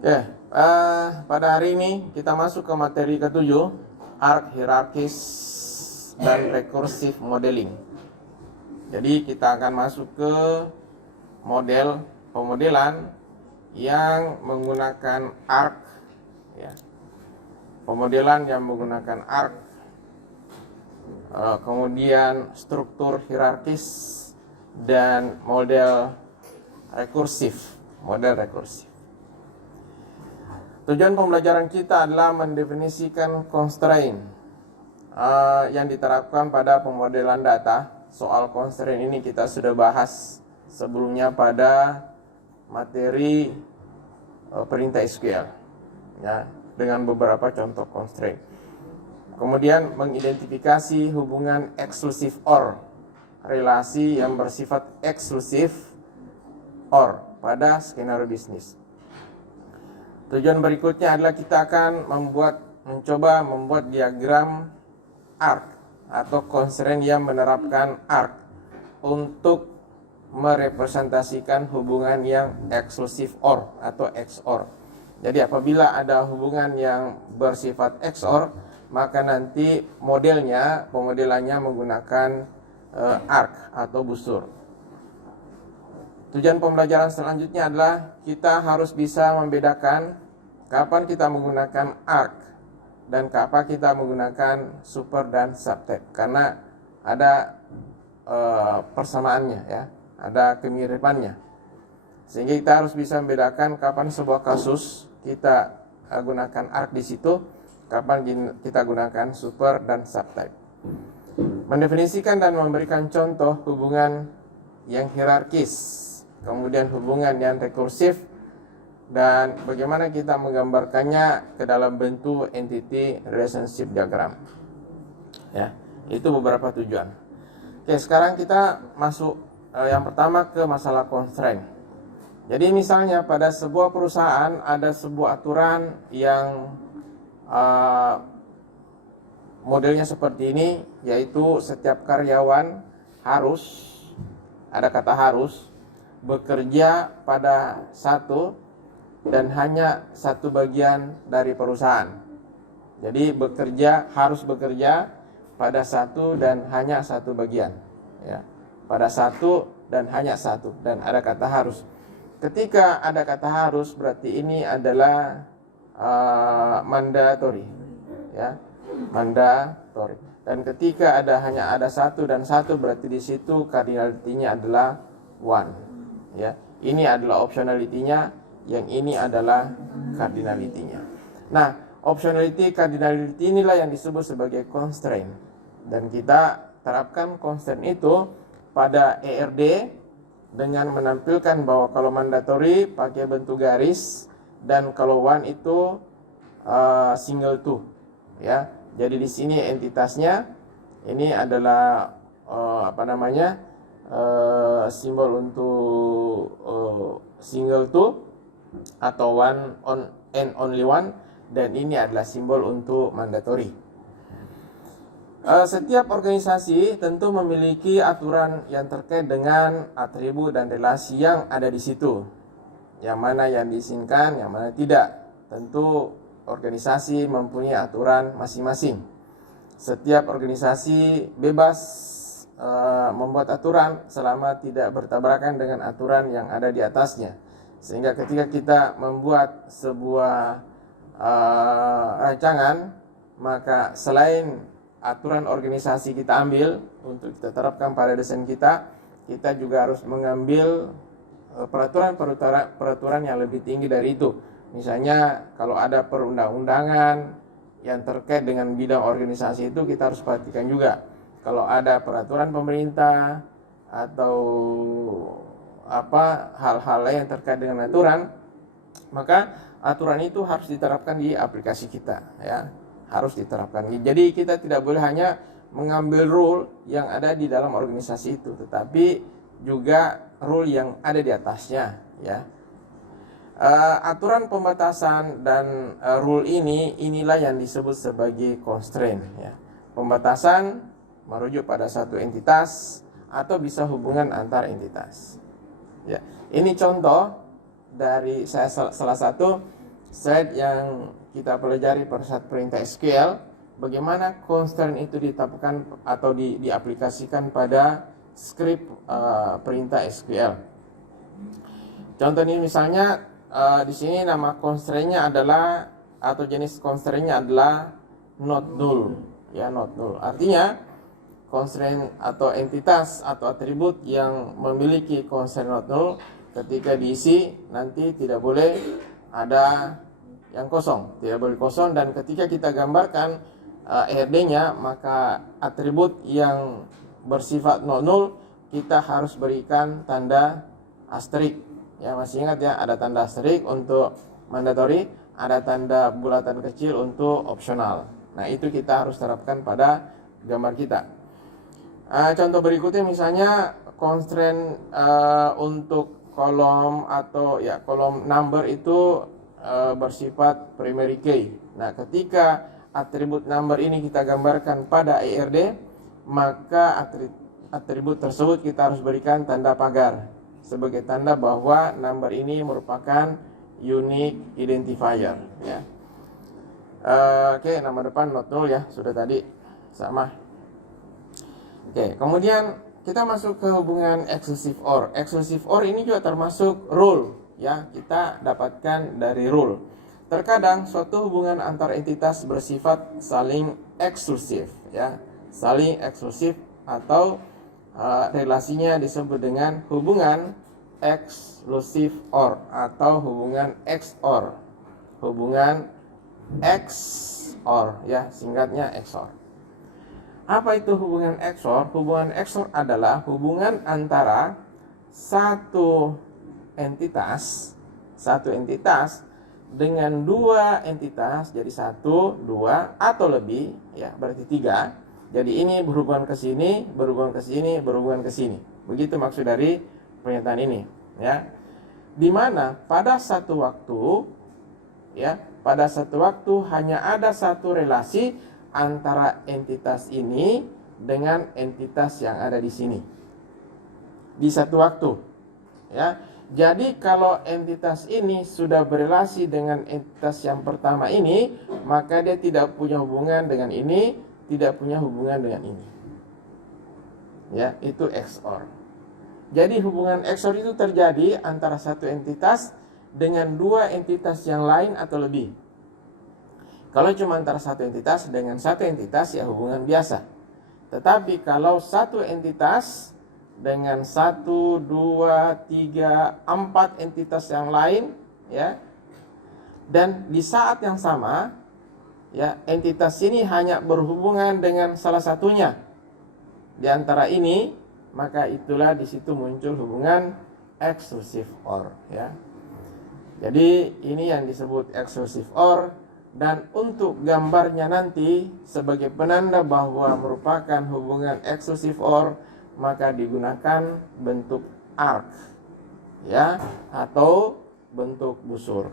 Oke, pada hari ini kita masuk ke materi ketujuh, arc, hierarkis, dan recursive modeling. Jadi kita akan masuk ke model pemodelan yang menggunakan arc, ya. Pemodelan yang menggunakan arc, kemudian struktur hierarkis dan model rekursif. Tujuan pembelajaran kita adalah mendefinisikan constraint yang diterapkan pada pemodelan data. Soal constraint ini kita sudah bahas sebelumnya pada materi perintah SQL, ya, dengan beberapa contoh constraint. Kemudian mengidentifikasi hubungan eksklusif OR, relasi yang bersifat eksklusif OR pada skenario bisnis. Tujuan berikutnya adalah kita akan mencoba membuat diagram arc atau constraint yang menerapkan arc untuk merepresentasikan hubungan yang eksklusif OR atau XOR. Jadi apabila ada hubungan yang bersifat XOR, maka nanti pemodelannya menggunakan arc atau busur. Tujuan pembelajaran selanjutnya adalah kita harus bisa membedakan kapan kita menggunakan arc dan kapan kita menggunakan super dan subtype, karena ada persamaannya, ya, ada kemiripannya. Sehingga kita harus bisa membedakan kapan sebuah kasus kita gunakan arc di situ, kapan kita gunakan super dan subtype. Mendefinisikan dan memberikan contoh hubungan yang hierarkis, kemudian hubungan yang rekursif, dan bagaimana kita menggambarkannya ke dalam bentuk entity relationship diagram. Ya, itu beberapa tujuan. Oke, sekarang kita masuk yang pertama ke masalah constraint. Jadi misalnya pada sebuah perusahaan ada sebuah aturan yang modelnya seperti ini, yaitu setiap karyawan harus, ada kata harus, bekerja pada satu dan hanya satu bagian dari perusahaan. Jadi harus bekerja pada satu dan hanya satu bagian, ya. Pada satu dan hanya satu, dan ada kata harus. Ketika ada kata harus, berarti ini adalah mandatory, ya, mandatory. Dan ketika hanya ada satu dan satu, berarti di situ cardinality-nya adalah one, ya. Ini adalah optionality-nya, yang ini adalah cardinality-nya. Nah, optionality, cardinality inilah yang disebut sebagai constraint. Dan kita terapkan constraint itu pada ERD dengan menampilkan bahwa kalau mandatory pakai bentuk garis, dan kalau one itu single to, ya. Jadi di sini entitasnya ini adalah simbol untuk single to atau one and only one, dan ini adalah simbol untuk mandatory. Setiap organisasi tentu memiliki aturan yang terkait dengan atribut dan relasi yang ada di situ. Yang mana yang diizinkan, yang mana tidak. Tentu organisasi mempunyai aturan masing-masing. Setiap organisasi bebas membuat aturan selama tidak bertabrakan dengan aturan yang ada di atasnya. Sehingga ketika kita membuat sebuah rancangan, maka selain aturan organisasi kita ambil untuk kita terapkan pada desain kita, kita juga harus mengambil peraturan yang lebih tinggi dari itu. Misalnya kalau ada perundang-undangan yang terkait dengan bidang organisasi itu, kita harus perhatikan juga. Kalau ada peraturan pemerintah atau hal-hal lain yang terkait dengan aturan, maka aturan itu harus diterapkan di aplikasi kita, ya, harus diterapkan. Jadi kita tidak boleh hanya mengambil rule yang ada di dalam organisasi itu, tetapi juga rule yang ada di atasnya, ya. Aturan pembatasan dan rule inilah yang disebut sebagai constraint, ya. Pembatasan merujuk pada satu entitas atau bisa hubungan antar entitas. Ya, ini contoh dari salah satu slide yang kita pelajari pada saat perintah SQL, bagaimana constraint itu ditetapkan atau diaplikasikan pada script perintah SQL. Contoh ini misalnya di sini nama constraint-nya adalah atau jenis constraint-nya adalah not null, ya, not null. Artinya constraint atau entitas atau atribut yang memiliki constraint not null ketika diisi nanti tidak boleh ada yang kosong, tidak boleh kosong, dan ketika kita gambarkan ERD-nya maka atribut yang bersifat not null kita harus berikan tanda asterik. Ya, masih ingat ya, ada tanda asterik untuk mandatory, ada tanda bulatan kecil untuk opsional. Nah, itu kita harus terapkan pada gambar kita. Contoh berikutnya misalnya constraint untuk kolom atau ya kolom number itu bersifat primary key. Nah, ketika atribut number ini kita gambarkan pada ERD, maka atribut tersebut kita harus berikan tanda pagar sebagai tanda bahwa number ini merupakan unique identifier, ya. Oke, nama depan not null ya, sudah tadi sama. Oke, kemudian kita masuk ke hubungan exclusive OR. Exclusive OR ini juga termasuk rule, ya, kita dapatkan dari rule. Terkadang suatu hubungan antar entitas bersifat saling eksklusif, ya, saling eksklusif atau relasinya disebut dengan hubungan exclusive OR atau hubungan XOR. Hubungan XOR, ya, singkatnya XOR. Apa itu hubungan XOR? Hubungan XOR adalah hubungan antara satu entitas dengan dua entitas, jadi satu, dua, atau lebih, ya, berarti tiga. Jadi ini berhubungan ke sini, berhubungan ke sini, berhubungan ke sini. Begitu maksud dari pernyataan ini, ya. Di mana pada satu waktu, ya, pada satu waktu hanya ada satu relasi antara entitas ini dengan entitas yang ada di sini. Di satu waktu, ya. Jadi kalau entitas ini sudah berelasi dengan entitas yang pertama ini, maka dia tidak punya hubungan dengan ini, tidak punya hubungan dengan ini. Ya, itu XOR. Jadi hubungan XOR itu terjadi antara satu entitas dengan dua entitas yang lain atau lebih. Kalau cuma antara satu entitas dengan satu entitas, ya hubungan biasa. Tetapi kalau satu entitas dengan 1, 2, 3, 4 entitas yang lain, ya, dan di saat yang sama, ya, entitas ini hanya berhubungan dengan salah satunya di antara ini, maka itulah di situ muncul hubungan exclusive OR, ya. Jadi ini yang disebut exclusive OR, dan untuk gambarnya nanti sebagai penanda bahwa merupakan hubungan exclusive OR, maka digunakan bentuk arc, ya, atau bentuk busur.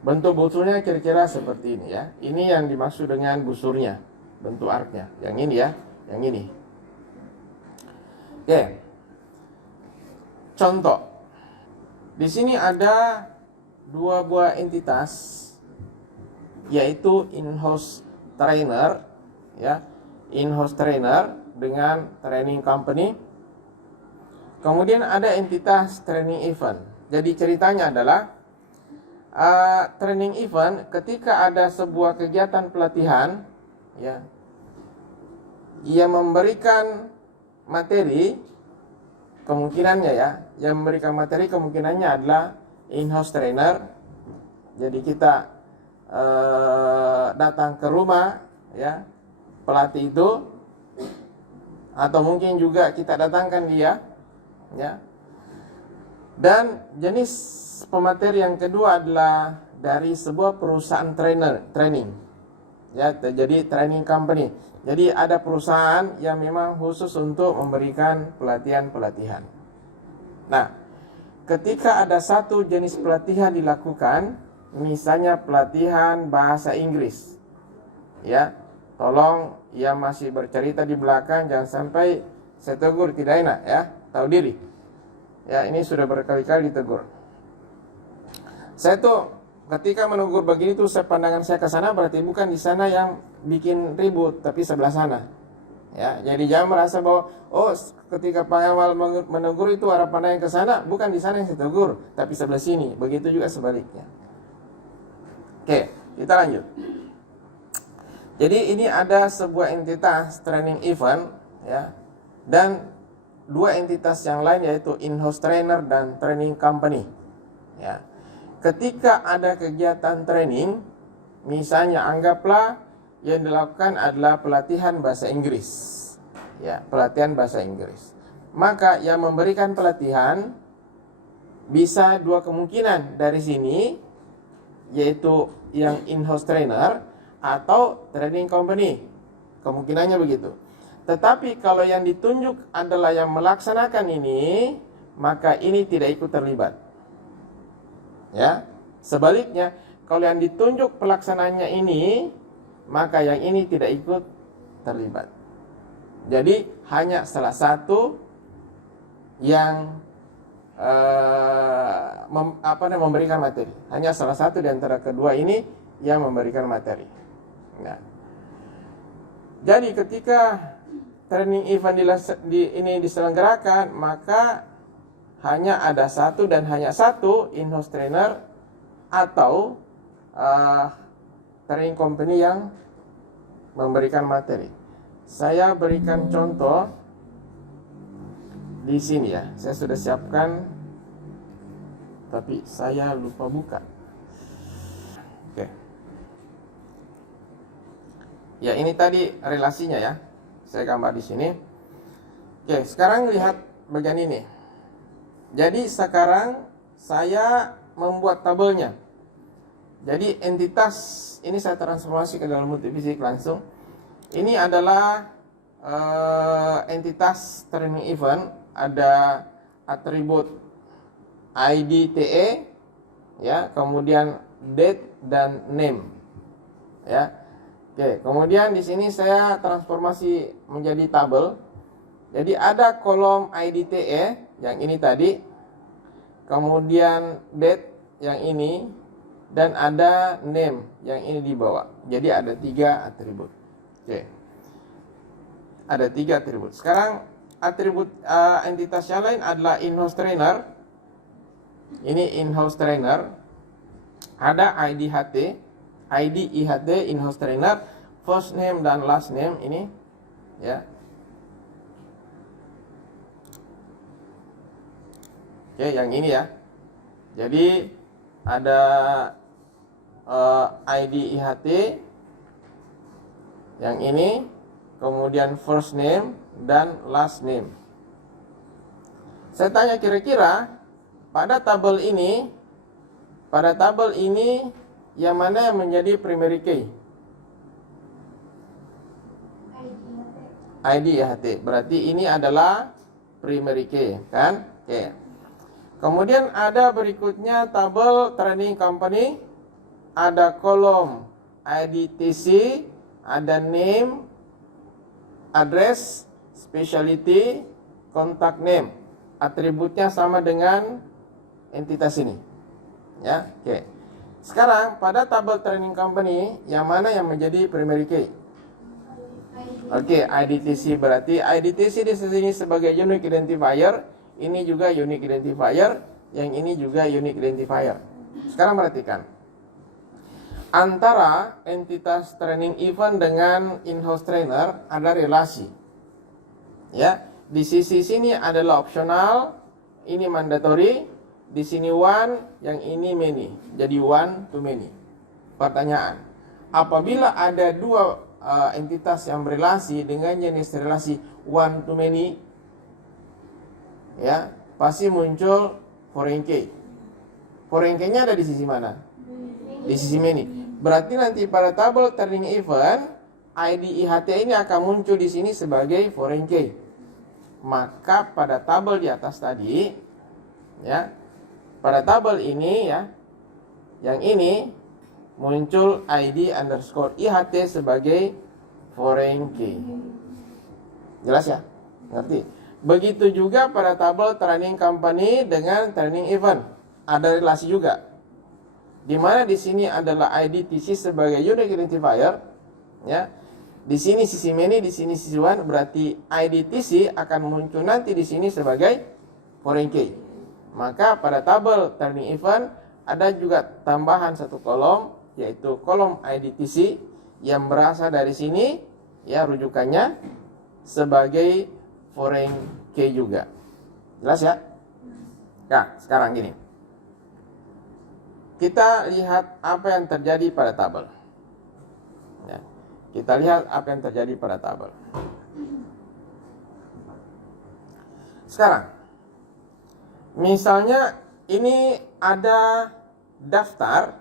Bentuk busurnya kira-kira seperti ini, ya. Ini yang dimaksud dengan busurnya, bentuk arcnya. Yang ini, ya, yang ini. Oke. Contoh. Di sini ada dua buah entitas, yaitu in-house trainer, ya, in-house trainer dengan training company. Kemudian ada entitas training event. Jadi ceritanya adalah training event ketika ada sebuah kegiatan pelatihan, ya, ia memberikan materi, kemungkinannya, ya, yang memberikan materi kemungkinannya adalah in-house trainer. Jadi kita datang ke rumah, ya, pelatih itu, atau mungkin juga kita datangkan dia, ya. Dan jenis pemateri yang kedua adalah dari sebuah perusahaan training, ya, jadi training company. Jadi ada perusahaan yang memang khusus untuk memberikan pelatihan-pelatihan. Nah, ketika ada satu jenis pelatihan dilakukan, misalnya pelatihan bahasa Inggris, ya, tolong yang masih bercerita di belakang jangan sampai saya tegur, tidak enak, ya, tahu diri. Ya, ini sudah berkali-kali ditegur. Saya tuh ketika menegur begini tuh pandangan saya ke sana, berarti bukan di sana yang bikin ribut, tapi sebelah sana. Ya, jadi jangan merasa bahwa ketika pengawal menegur itu arah pandang ke sana, bukan di sana yang saya tegur, tapi sebelah sini. Begitu juga sebaliknya. Oke, kita lanjut. Jadi ini ada sebuah entitas training event, ya, dan dua entitas yang lain yaitu in-house trainer dan training company. Ya, ketika ada kegiatan training, misalnya anggaplah yang dilakukan adalah pelatihan bahasa Inggris, ya, pelatihan bahasa Inggris. Maka yang memberikan pelatihan bisa dua kemungkinan dari sini, yaitu yang in-house trainer atau training company. Kemungkinannya begitu. Tetapi kalau yang ditunjuk adalah yang melaksanakan ini, maka ini tidak ikut terlibat. Ya, sebaliknya kalau yang ditunjuk pelaksananya ini, maka yang ini tidak ikut terlibat. Jadi hanya salah satu yang memberikan materi. Hanya salah satu di antara kedua ini yang memberikan materi. Nah, jadi ketika training event ini diselenggarakan, maka hanya ada satu dan hanya satu in-house trainer atau training company yang memberikan materi. Saya berikan contoh di sini ya. Saya sudah siapkan, tapi saya lupa buka. Oke. Ya, ini tadi relasinya ya. Saya gambar di sini. Oke, sekarang lihat bagian ini. Jadi sekarang saya membuat tabelnya. Jadi entitas ini saya transformasi ke dalam multifisik langsung. Ini adalah entitas training event. Ada atribut ID TE, ya, kemudian date dan name, ya. Oke, kemudian di sini saya transformasi menjadi tabel. Jadi ada kolom ID TE yang ini tadi, kemudian date yang ini, dan ada name yang ini di bawah. Jadi ada 3 atribut. Oke. Ada 3 atribut. Sekarang atribut entitas yang lain adalah in-house trainer. Ini in-house trainer. Ada ID HT, ID IHT in-house trainer, first name dan last name ini, ya. Oke, yang ini ya. Jadi ada ID IHT yang ini, kemudian first name dan last name. Saya tanya kira-kira pada tabel ini yang mana yang menjadi primary key? ID IHT. Berarti ini adalah primary key, kan? Oke. Kemudian ada berikutnya tabel training company. Ada kolom ID TC, ada name, address, specialty, contact name. Atributnya sama dengan entitas ini. Ya, oke. Sekarang pada tabel training company yang mana yang menjadi primary key? Oke, IDTC. Berarti IDTC di sini sebagai unique identifier, ini juga unique identifier, yang ini juga unique identifier. Sekarang perhatikan. Antara entitas training event dengan in-house trainer ada relasi. Ya, di sisi sini adalah optional, ini mandatory, di sini one, yang ini many. Jadi one to many. Pertanyaan, apabila ada dua entitas yang berelasi dengan jenis relasi one to many, ya, pasti muncul foreign key. Foreign key-nya ada di sisi mana? Di sisi many. Berarti nanti pada tabel training event, ID IHT ini akan muncul di sini sebagai foreign key. Maka pada tabel di atas tadi, ya, pada tabel ini, ya, yang ini muncul ID underscore IHT sebagai foreign key. Jelas ya? Ngerti? Begitu juga pada tabel training company dengan training event. Ada relasi juga. di mana di sini adalah IDTC sebagai unique identifier, ya. Di sini sisi many, di sini sisi one, berarti IDTC akan muncul nanti di sini sebagai foreign key. Maka pada tabel turning event ada juga tambahan satu kolom, yaitu kolom IDTC yang berasal dari sini, ya, rujukannya sebagai foreign key juga. Jelas ya? Nah, sekarang gini. Kita lihat apa yang terjadi pada tabel. Ya. Kita lihat apa yang terjadi pada tabel. Sekarang, misalnya ini ada daftar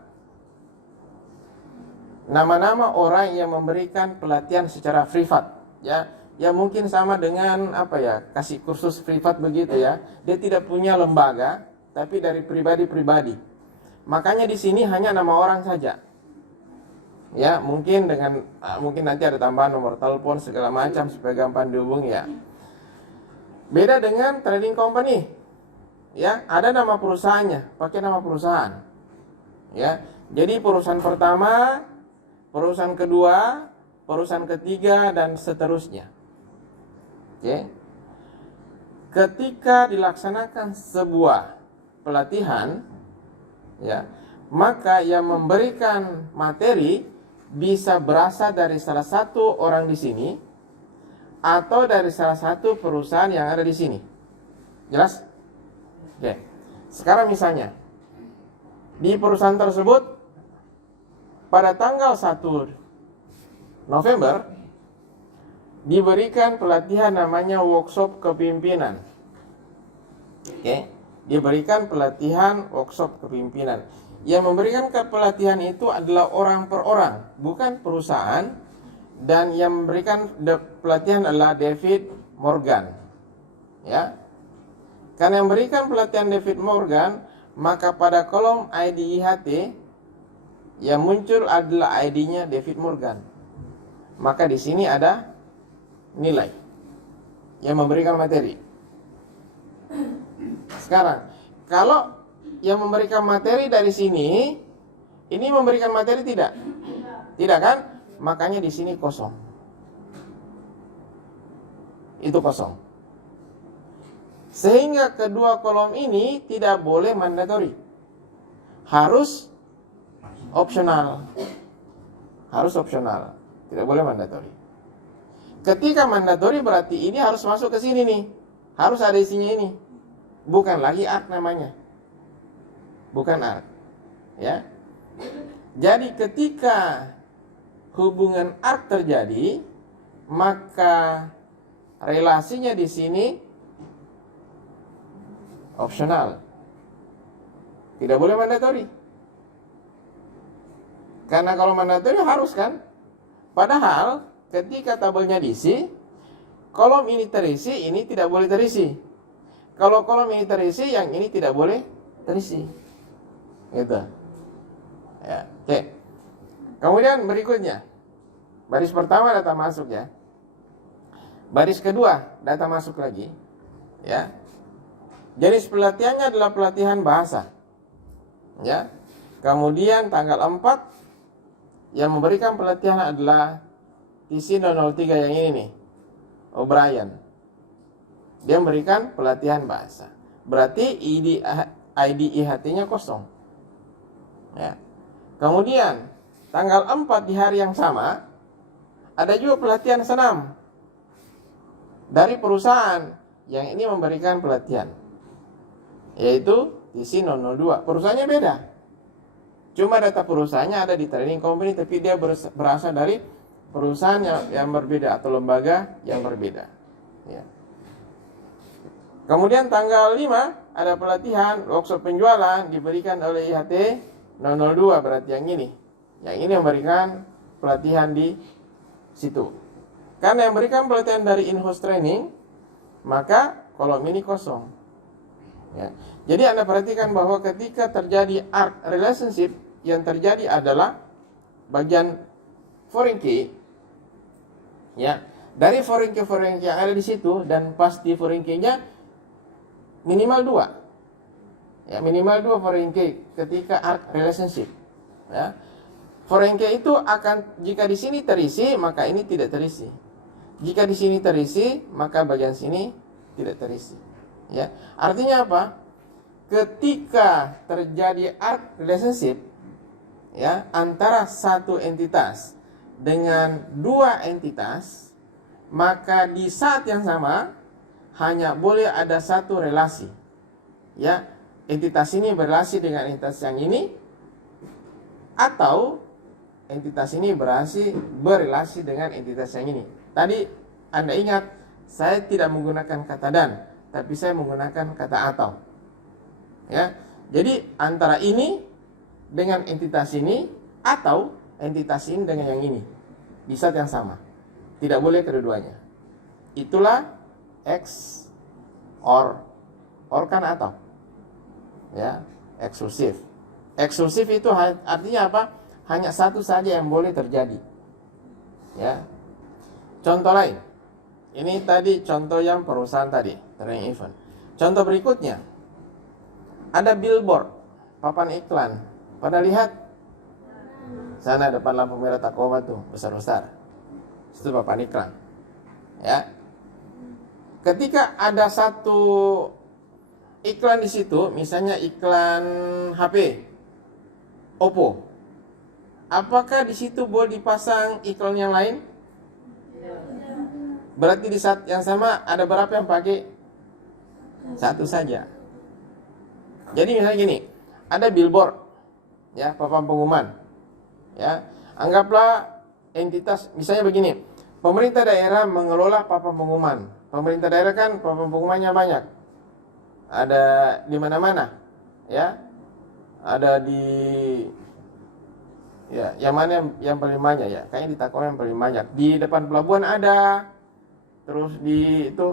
nama-nama orang yang memberikan pelatihan secara privat, ya. Ya mungkin sama dengan apa ya, kasih kursus privat begitu ya. Dia tidak punya lembaga, tapi dari pribadi-pribadi. Makanya di sini hanya nama orang saja. Ya, mungkin nanti ada tambahan nomor telepon segala macam supaya gampang dihubungi ya. Beda dengan trading company. Ya, ada nama perusahaannya, pakai nama perusahaan. Ya. Jadi perusahaan pertama, perusahaan kedua, perusahaan ketiga dan seterusnya. Oke. Ketika dilaksanakan sebuah pelatihan, ya, maka yang memberikan materi bisa berasal dari salah satu orang di sini atau dari salah satu perusahaan yang ada di sini. Jelas? Oke. Sekarang misalnya di perusahaan tersebut pada tanggal 1 November diberikan pelatihan namanya workshop kepemimpinan. Oke. Diberikan pelatihan workshop kepemimpinan. Yang memberikan pelatihan itu adalah orang per orang, bukan perusahaan. Dan yang memberikan pelatihan adalah David Morgan. Ya. Karena yang memberikan pelatihan David Morgan, maka pada kolom ID IHT yang muncul adalah ID-nya David Morgan. Maka di sini ada nilai yang memberikan materi. Sekarang, kalau yang memberikan materi dari sini, ini memberikan materi tidak? Tidak kan? Makanya di sini kosong. Itu kosong. Sehingga kedua kolom ini tidak boleh mandatori. Harus opsional. Harus opsional. Tidak boleh mandatori. Ketika mandatori berarti ini harus masuk ke sini nih. Harus ada isinya ini. Bukan lagi ARC namanya. Bukan ARC. Ya. Jadi ketika hubungan ARC terjadi, maka relasinya di sini opsional. Tidak boleh mandatori. Karena kalau mandatori harus kan? Padahal ketika tabelnya diisi, kolom ini terisi, ini tidak boleh terisi. Kalau kolom ini terisi, yang ini tidak boleh terisi. Gitu. Ya, oke. Kemudian berikutnya, baris pertama data masuk ya. Baris kedua data masuk lagi. Ya. Jenis pelatihannya adalah pelatihan bahasa. Ya. Kemudian tanggal 4 yang memberikan pelatihan adalah TC 003 yang ini nih, O'Brien. Dia memberikan pelatihan bahasa. Berarti ID IHT-nya kosong. Ya. Kemudian tanggal 4 di hari yang sama ada juga pelatihan senam dari perusahaan yang ini memberikan pelatihan, yaitu TC 002. Perusahaannya beda. Cuma data perusahaannya ada di trading company, tapi dia berasal dari perusahaan yang berbeda atau lembaga yang berbeda. Ya. Kemudian tanggal 5 ada pelatihan workshop penjualan diberikan oleh IHT 002, berarti yang ini. Yang ini memberikan pelatihan di situ. Karena yang memberikan pelatihan dari in-house training, maka kolom ini kosong. Ya. Jadi Anda perhatikan bahwa ketika terjadi ARC relationship, yang terjadi adalah bagian foreign key. Ya, dari foreign key yang ada di situ, dan pasti foreign key-nya minimal 2. Ya, minimal 2 foreign key ketika ARC relationship. Ya. Foreign key itu akan, jika di sini terisi, maka ini tidak terisi. Jika di sini terisi, maka bagian sini tidak terisi. Ya. Artinya apa? Ketika terjadi arc relationship, ya, antara satu entitas dengan dua entitas, maka di saat yang sama hanya boleh ada satu relasi. Ya, entitas ini berelasi dengan entitas yang ini, atau entitas ini berelasi dengan entitas yang ini. Tadi Anda ingat, saya tidak menggunakan kata dan, tapi saya menggunakan kata atau. Ya, jadi antara ini dengan entitas ini, atau entitas ini dengan yang ini di saat yang sama. Tidak boleh kedua-duanya. Itulah X or kan atau. Ya, eksklusif. Eksklusif itu artinya apa? Hanya satu saja yang boleh terjadi. Ya. Contoh lain. Ini tadi contoh yang perusahaan tadi, trading event. Contoh berikutnya. Ada billboard, papan iklan. Pada lihat sana depan lampu merah Tacoma tuh, besar-besar. Itu papan iklan. Ya. Ketika ada satu iklan di situ, misalnya iklan HP Oppo, apakah di situ boleh dipasang iklan yang lain? Berarti di saat yang sama ada berapa yang pakai? Satu saja. Jadi misalnya gini, ada billboard, ya, papan pengumuman. Ya, anggaplah entitas, misalnya begini, pemerintah daerah mengelola papan pengumuman. Pemerintah daerah kan papan pengumumannya banyak. Ada di mana-mana, ya. Ada di, ya, yang mana yang paling banyak ya? Kayaknya di Tacoma yang paling banyak. Di depan pelabuhan ada. Terus di itu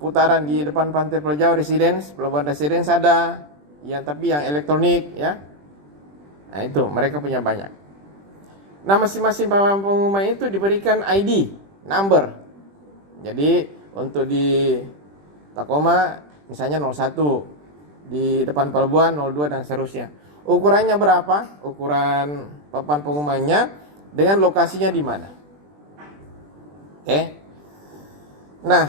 putaran di depan Pantai Pulau Jawa Residence, pelabuhan Residence ada. Yang tapi yang elektronik, ya. Nah, itu mereka punya banyak. Nah, masing-masing papan pengumuman itu diberikan ID, number. Jadi untuk di Tacoma misalnya 01, di depan pelabuhan 02 dan seterusnya. Ukurannya berapa? Ukuran papan pengumumannya dengan lokasinya di mana. Oke. Nah,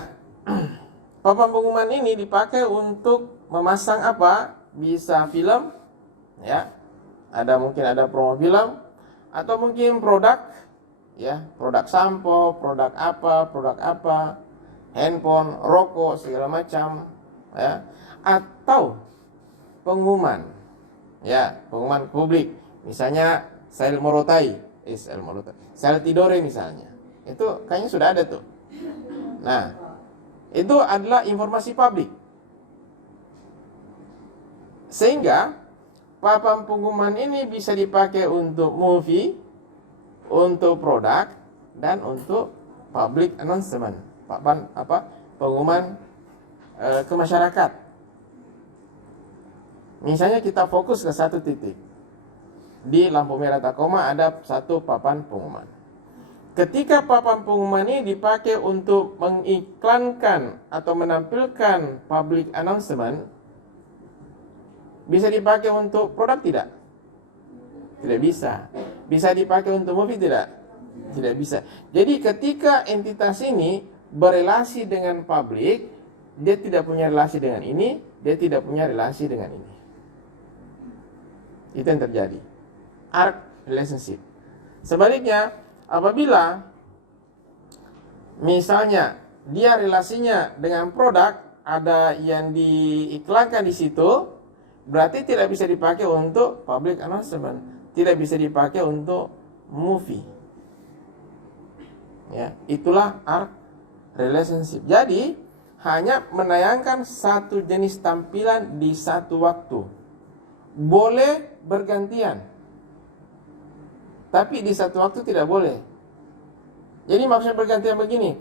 papan pengumuman ini dipakai untuk memasang apa? Bisa film, ya. Mungkin ada promo film, atau mungkin produk, ya, produk sampo, produk apa, handphone, rokok, segala macam, ya. Atau pengumuman, ya, pengumuman publik, misalnya sel Morotai, sel Tidore misalnya, itu kayaknya sudah ada tuh. Nah, itu adalah informasi publik, sehingga papan pengumuman ini bisa dipakai untuk movie, untuk produk, dan untuk public announcement, papan pengumuman ke masyarakat. Misalnya kita fokus ke satu titik. Di lampu merah Tacoma ada satu papan pengumuman. Ketika papan pengumuman ini dipakai untuk mengiklankan atau menampilkan public announcement, bisa dipakai untuk produk tidak? Tidak bisa. Bisa dipakai untuk movie tidak? Tidak bisa. Jadi ketika entitas ini berelasi dengan publik, dia tidak punya relasi dengan ini, dia tidak punya relasi dengan ini. Itu yang terjadi. Arc relationship. Sebaliknya, apabila misalnya dia relasinya dengan produk, ada yang diiklankan di situ, berarti tidak bisa dipakai untuk public announcement, tidak bisa dipakai untuk movie. Ya, itulah arc relationship. Jadi hanya menayangkan satu jenis tampilan di satu waktu. Boleh bergantian, tapi di satu waktu tidak boleh. Jadi maksudnya bergantian begini,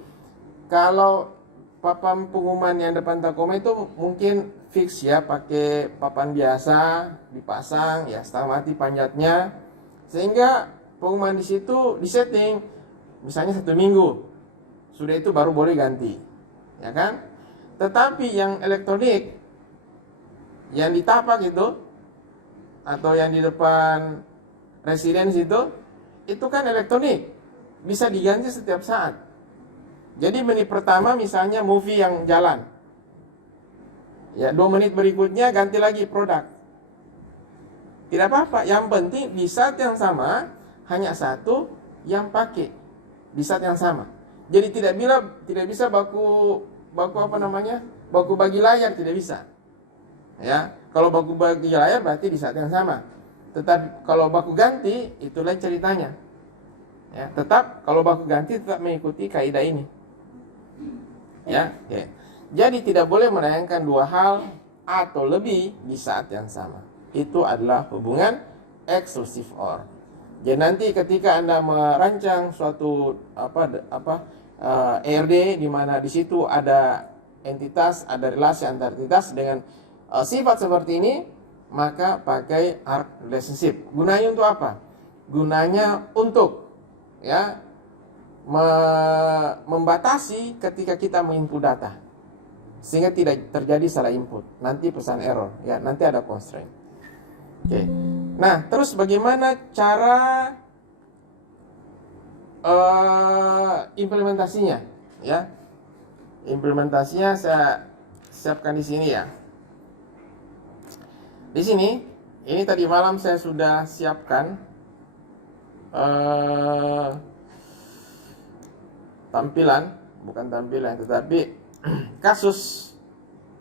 kalau papan pengumuman yang depan Tacoma itu mungkin fix ya, pakai papan biasa dipasang ya, setengah mati panjatnya, sehingga pengumuman di situ disetting misalnya 1 minggu, sudah itu baru boleh ganti, ya kan? Tetapi yang elektronik, yang ditapak itu, atau yang di depan residence itu kan elektronik, bisa diganti setiap saat. Jadi menit pertama misalnya movie yang jalan, ya 2 menit berikutnya ganti lagi produk. Tidak apa-apa, yang penting di saat yang sama hanya satu yang pakai di saat yang sama. Jadi tidak bisa baku bagi layar, tidak bisa. Ya, kalau baku bagi layar berarti di saat yang sama. Tetapi kalau baku ganti itu lain ceritanya. Ya, tetap kalau baku ganti tetap mengikuti kaidah ini. Ya, oke. Jadi tidak boleh menayangkan 2 hal atau lebih di saat yang sama. Itu adalah hubungan exclusive or. Jadi nanti ketika Anda merancang suatu ERD di mana di situ ada entitas, ada relasi antar entitas dengan sifat seperti ini, maka pakai arc relationship. Gunanya untuk apa? Gunanya untuk membatasi ketika kita menginput data, sehingga tidak terjadi salah input, nanti pesan error, ya nanti ada constraint. Oke. Nah, terus bagaimana cara implementasinya? Ya, implementasinya saya siapkan di sini ya. Di sini, ini tadi malam saya sudah siapkan bukan tampilan, tetapi kasus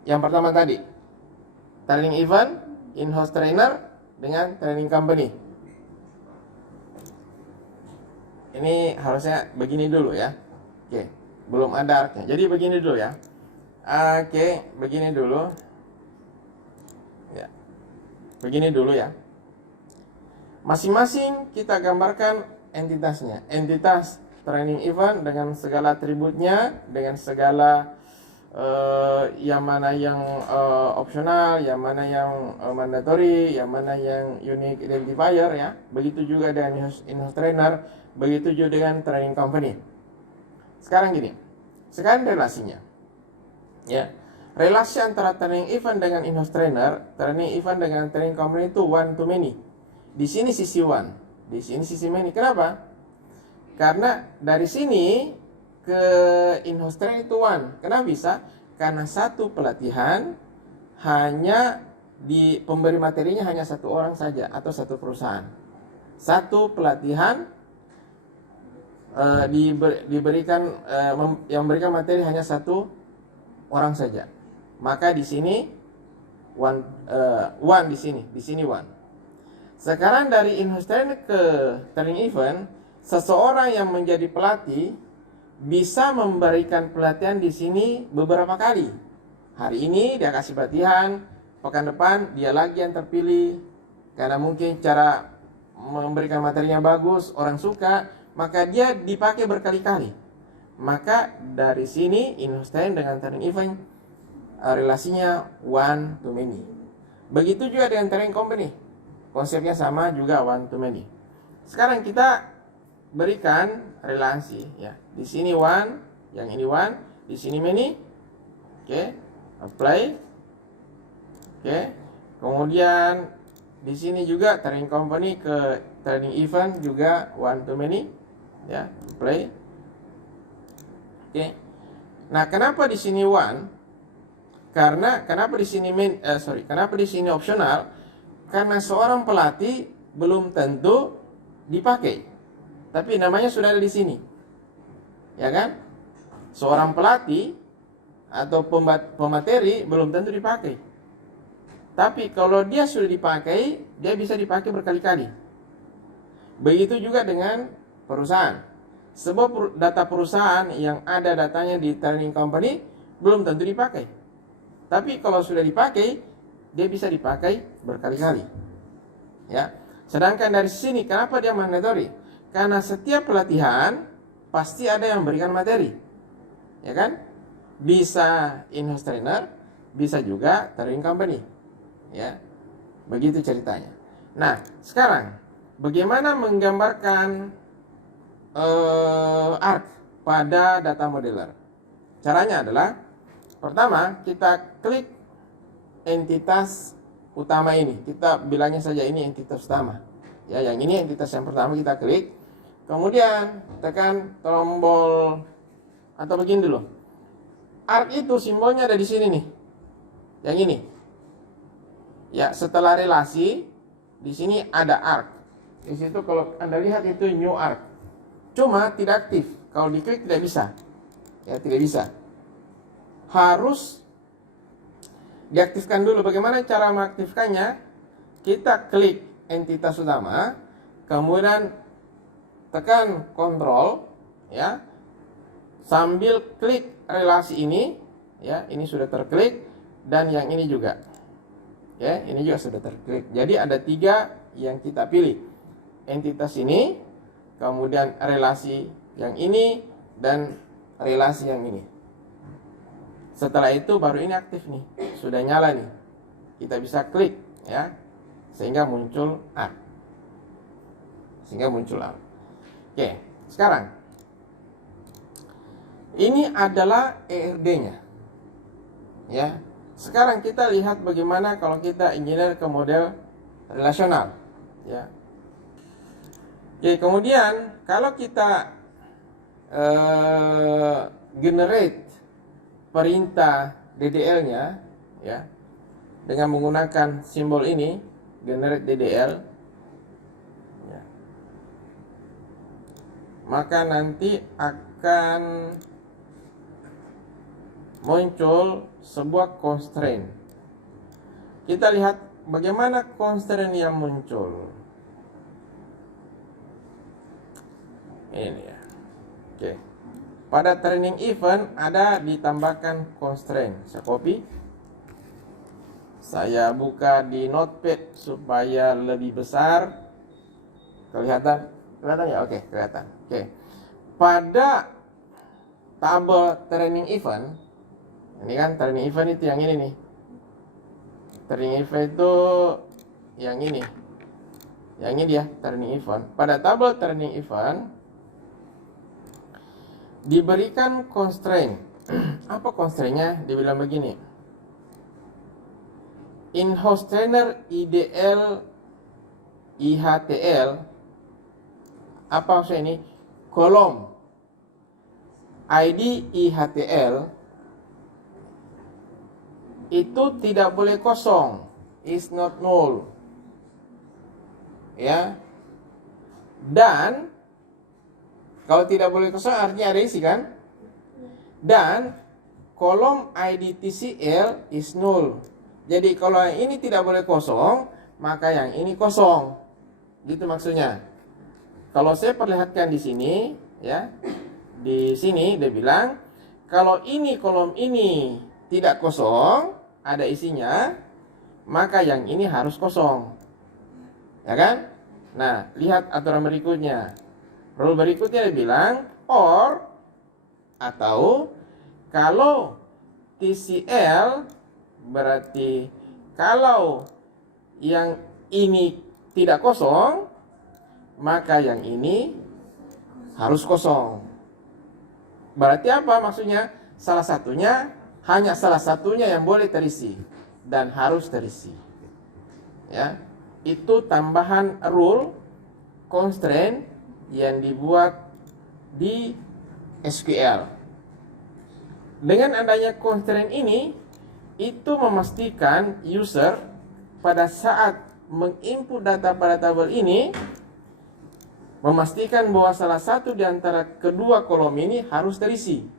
yang pertama tadi, training event, in-house trainer dengan training company. Ini harusnya begini dulu ya. Oke, belum ada artnya. Jadi begini dulu ya. Oke, begini dulu. Ya. Begini dulu ya. Masing-masing kita gambarkan entitasnya. Entitas training event dengan segala atributnya, dengan segala yang mana yang opsional, yang mana yang mandatory, yang mana yang unique identifier ya. Begitu juga dengan in-house trainer, begitu juga dengan training company. Sekarang gini, sekarang relasinya ya. Relasi antara training event dengan in-house trainer, training event dengan training company itu one to many. Di sini sisi one, di sini sisi many. Kenapa? Karena dari sini ke in-house trainer itu one. Kenapa bisa? Karena satu pelatihan hanya di pemberi materinya hanya satu orang saja atau satu perusahaan. Satu pelatihan diberikan yang memberikan materi hanya satu orang saja. Maka di sini one di sini one. Sekarang dari in-house trainer ke training event, seseorang yang menjadi pelatih bisa memberikan pelatihan di sini beberapa kali. Hari ini dia kasih pelatihan, pekan depan dia lagi yang terpilih karena mungkin cara memberikan materinya bagus, orang suka, maka dia dipakai berkali-kali. Maka dari sini in-house trainer dengan training event relasinya one to many. Begitu juga dengan training company. Konsepnya sama juga one to many. Sekarang kita berikan relasi ya. Di sini one, yang ini one, di sini many. Oke, apply. Oke. Kemudian di sini juga training company ke training event juga one to many. Ya, apply. Oke. Nah, kenapa di sini one? Kenapa di sini kenapa di sini opsional? Karena seorang pelatih belum tentu dipakai. Tapi namanya sudah ada di sini. Ya kan? Seorang pelatih atau pemateri belum tentu dipakai. Tapi kalau dia sudah dipakai, dia bisa dipakai berkali-kali. Begitu juga dengan perusahaan. Sebuah data perusahaan yang ada datanya di training company belum tentu dipakai. Tapi kalau sudah dipakai, dia bisa dipakai berkali-kali. Ya. Sedangkan dari sini kenapa dia mandatory? Karena setiap pelatihan pasti ada yang memberikan materi. Ya kan? Bisa in-house trainer, bisa juga training company. Ya. Begitu ceritanya. Nah, sekarang bagaimana menggambarkan arc pada data modeler? Caranya adalah pertama, kita klik entitas utama ini. Kita bilangnya saja ini entitas utama. Ya, yang ini entitas yang pertama kita klik. Kemudian tekan tombol atau begini dulu. Arc itu simbolnya ada di sini nih. Yang ini. Ya, setelah relasi di sini ada arc. Di situ kalau Anda lihat itu new arc. Cuma tidak aktif. Kalau diklik tidak bisa. Ya, tidak bisa. Harus diaktifkan dulu. Bagaimana cara mengaktifkannya? Kita klik entitas utama, kemudian tekan kontrol, ya, sambil klik relasi ini, ya, ini sudah terklik, dan yang ini juga, ya, ini juga sudah terklik. Jadi ada 3 yang kita pilih, entitas ini, kemudian relasi yang ini, dan relasi yang ini. Setelah itu baru ini aktif nih, sudah nyala nih. Kita bisa klik, ya, sehingga muncul arc. Oke, sekarang ini adalah ERD-nya. Ya. Sekarang kita lihat bagaimana kalau kita engineer ke model relasional, ya. Oke, kemudian kalau kita generate perintah DDL-nya, ya, dengan menggunakan simbol ini, generate DDL, ya, maka nanti akan muncul sebuah constraint. Kita lihat bagaimana constraint yang muncul. Ini ya. Oke. Pada training event ada ditambahkan constraint. Saya copy. Saya buka di notepad supaya lebih besar. Kelihatan? Kelihatan ya? Oke, kelihatan. Oke. Pada tabel training event, ini kan training event itu yang ini nih. Training event itu yang ini. Yang ini dia, training event. Pada tabel training event diberikan constraint. Apa constraint-nya? Dibilang begini. In host trainer IDL IHTL, apa maksudnya ini? Kolom ID IHTL itu tidak boleh kosong, is not null, ya. Dan kalau tidak boleh kosong artinya ada isi kan? Dan kolom ID TCL is null. Jadi kalau yang ini tidak boleh kosong, maka yang ini kosong. Gitu maksudnya. Kalau saya perlihatkan di sini, ya. Di sini dia bilang kalau ini kolom ini tidak kosong, ada isinya, maka yang ini harus kosong. Ya kan? Nah, lihat aturan berikutnya. Rule berikutnya dia bilang or atau kalau TCL berarti kalau yang ini tidak kosong, maka yang ini harus kosong. Berarti apa maksudnya? Hanya salah satunya yang boleh terisi dan harus terisi. Ya, itu tambahan rule constraint yang dibuat di SQL. Dengan adanya constraint ini, itu memastikan user pada saat menginput data pada tabel ini, memastikan bahwa salah satu di antara kedua kolom ini harus terisi.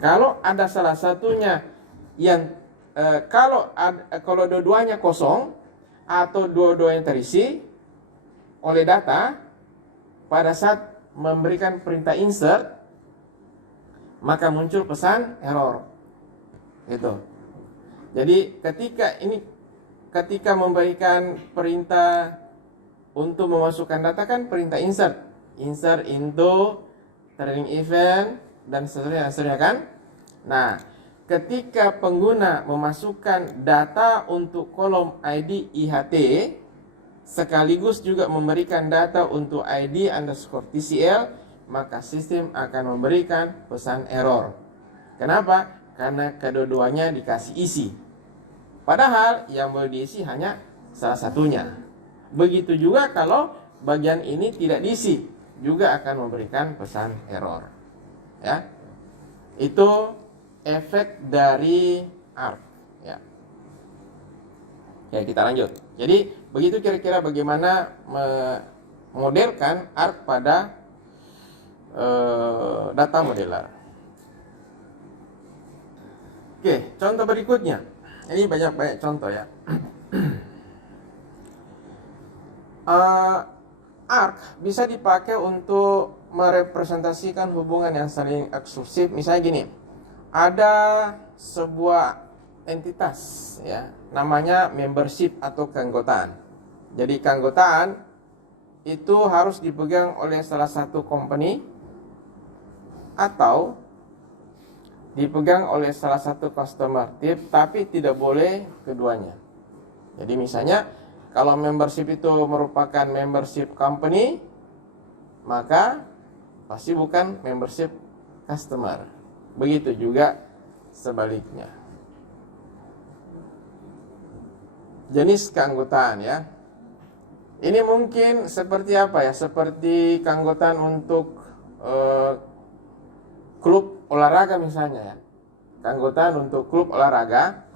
Kalau ada salah satunya yang kalau dua-duanya kosong atau dua-duanya terisi oleh data, pada saat memberikan perintah insert, maka muncul pesan error. Gitu. Jadi ketika memberikan perintah untuk memasukkan data kan perintah insert into training event dan seterusnya kan. Nah, ketika pengguna memasukkan data untuk kolom ID IHT sekaligus juga memberikan data untuk ID underscore TCL, maka sistem akan memberikan pesan error. Kenapa? Karena kedua-duanya dikasih isi. Padahal yang boleh diisi hanya salah satunya. Begitu juga kalau bagian ini tidak diisi, juga akan memberikan pesan error. Ya. Itu efek dari ARC, ya. Ya, kita lanjut. Jadi begitu kira-kira bagaimana memodelkan ARC pada data modeler. Oke, contoh berikutnya. Ini banyak contoh ya. ARC bisa dipakai untuk merepresentasikan hubungan yang saling eksklusif. Misalnya gini, ada sebuah entitas ya, namanya membership atau keanggotaan. Jadi keanggotaan itu harus dipegang oleh salah satu company atau dipegang oleh salah satu customer, tapi tidak boleh keduanya. Jadi misalnya kalau membership itu merupakan membership company, maka pasti bukan membership customer. Begitu juga sebaliknya. Jenis keanggotaan ya. Ini mungkin seperti apa ya? Seperti keanggotaan untuk klub olahraga misalnya ya. Keanggotaan untuk klub olahraga.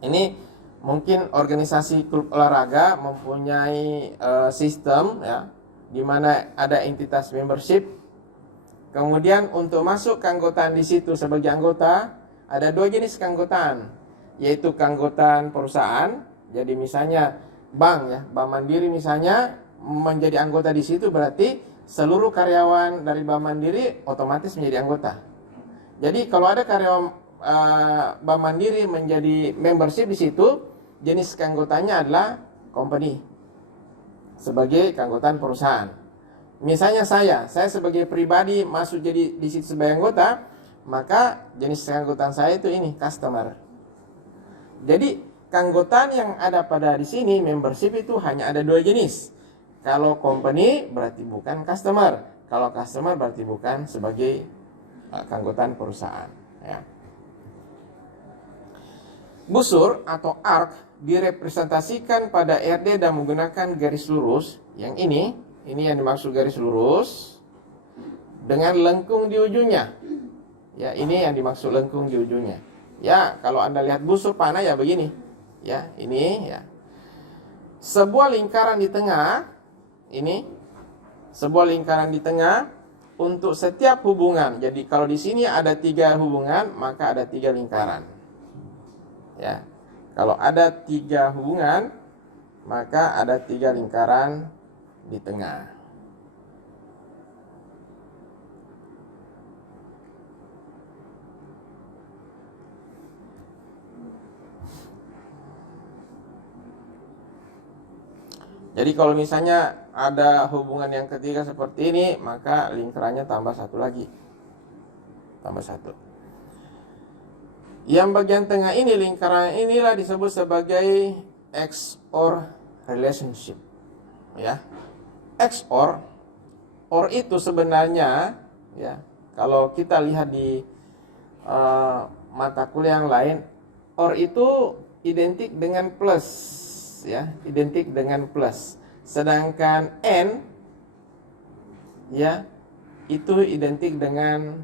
Ini mungkin organisasi klub olahraga mempunyai sistem ya, di mana ada entitas membership. Kemudian untuk masuk keanggotaan di situ sebagai anggota, ada dua jenis keanggotaan, yaitu keanggotaan perusahaan. Jadi misalnya bank ya, Bank Mandiri misalnya menjadi anggota di situ, berarti seluruh karyawan dari Bank Mandiri otomatis menjadi anggota. Jadi kalau ada karyawan Bank Mandiri menjadi membership di situ, jenis keanggotanya adalah company sebagai keanggotaan perusahaan. Misalnya saya sebagai pribadi masuk jadi di situ sebagai anggota, maka jenis keanggotaan saya itu ini customer. Jadi keanggotaan yang ada pada di sini membership itu hanya ada dua jenis. Kalau company berarti bukan customer, kalau customer berarti bukan sebagai keanggotaan perusahaan. Ya. Busur atau arc direpresentasikan pada RD dan menggunakan garis lurus. Yang ini yang dimaksud garis lurus dengan lengkung di ujungnya. Ya, ini yang dimaksud lengkung di ujungnya. Ya, kalau Anda lihat busur panah ya begini. Ya, ini ya. Sebuah lingkaran di tengah, ini sebuah lingkaran di tengah untuk setiap hubungan. Jadi kalau di sini ada 3 hubungan, maka ada 3 lingkaran. Ya. Kalau ada 3 hubungan, maka ada 3 lingkaran di tengah. Jadi kalau misalnya ada hubungan yang ketiga seperti ini, maka lingkarannya tambah 1 lagi. Tambah 1. Yang bagian tengah ini, lingkaran inilah disebut sebagai XOR relationship. Ya. XOR, OR itu sebenarnya ya, kalau kita lihat di mata kuliah yang lain, OR itu identik dengan plus. Ya, identik dengan plus. Sedangkan N ya, itu identik dengan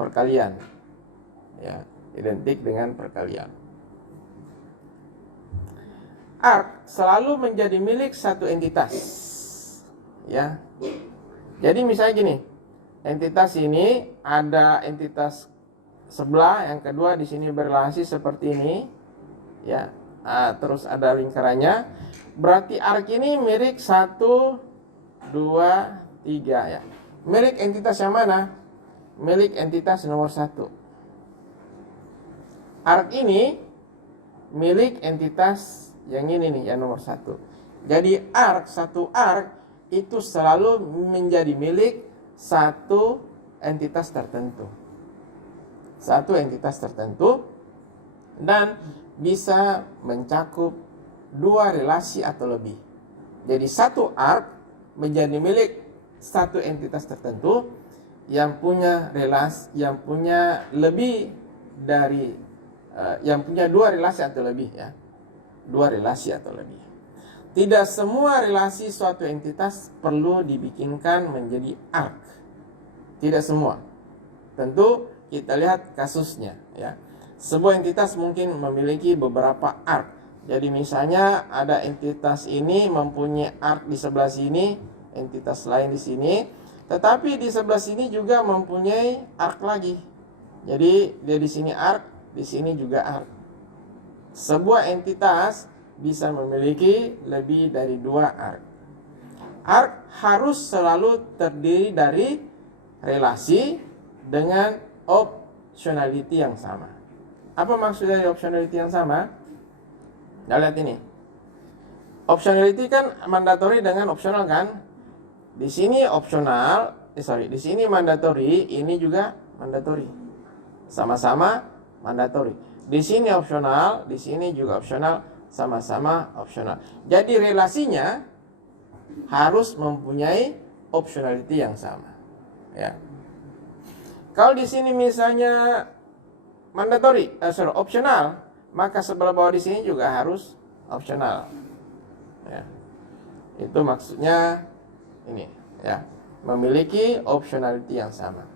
perkalian. Ya, identik dengan perkalian. ARC selalu menjadi milik satu entitas. Ya. Jadi misalnya gini, entitas ini ada entitas sebelah, yang kedua di sini berrelasi seperti ini. Ya. Terus ada lingkarannya. Berarti ARC ini milik 1, 2, 3 ya. Milik entitas yang mana? Milik entitas nomor 1. ARC ini milik entitas yang ini nih, yang nomor 1. Jadi satu ARC itu selalu menjadi milik satu entitas tertentu. Satu entitas tertentu, dan bisa mencakup 2 relasi atau lebih. Jadi satu ARC menjadi milik satu entitas tertentu yang punya relasi, yang punya lebih dari yang punya 2 relasi atau lebih ya. 2 relasi atau lebih. Tidak semua relasi suatu entitas perlu dibikinkan menjadi ark. Tidak semua. Tentu kita lihat kasusnya, ya. Sebuah entitas mungkin memiliki beberapa ark. Jadi misalnya ada entitas ini mempunyai ark di sebelah sini, entitas lain di sini, tetapi di sebelah sini juga mempunyai ark lagi. Jadi dia di sini ark, di sini juga ark. Sebuah entitas bisa memiliki lebih dari 2 ark. Ark harus selalu terdiri dari relasi dengan optionality yang sama. Apa maksud dari optionality yang sama? Nah, lihat ini. Optionality kan mandatory dengan optional kan? Di sini optional, di sini mandatory, ini juga mandatory. Sama-sama mandatory. Di sini optional, di sini juga optional, sama-sama optional. Jadi relasinya harus mempunyai optionality yang sama. Ya. Kalau di sini misalnya mandatory, optional, maka sebelah bawah di sini juga harus optional. Ya. Itu maksudnya ini, ya, memiliki optionality yang sama.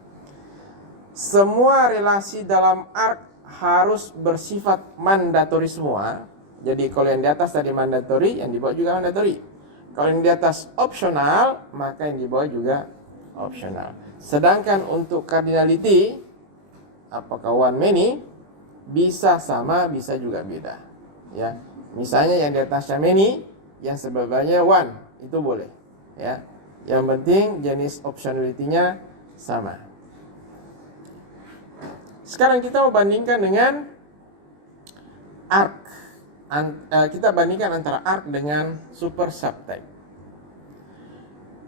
Semua relasi dalam ark harus bersifat mandatory semua. Jadi kalau yang di atas tadi mandatory, yang di bawah juga mandatory. Kalau yang di atas optional, maka yang di bawah juga optional. Sedangkan untuk cardinality, apakah one many, bisa sama, bisa juga beda. Ya, misalnya yang di atasnya many, yang sebelahnya one, itu boleh. Ya, yang penting jenis optionality-nya sama. Sekarang kita mau bandingkan dengan ark. Kita bandingkan antara ark dengan super subtype.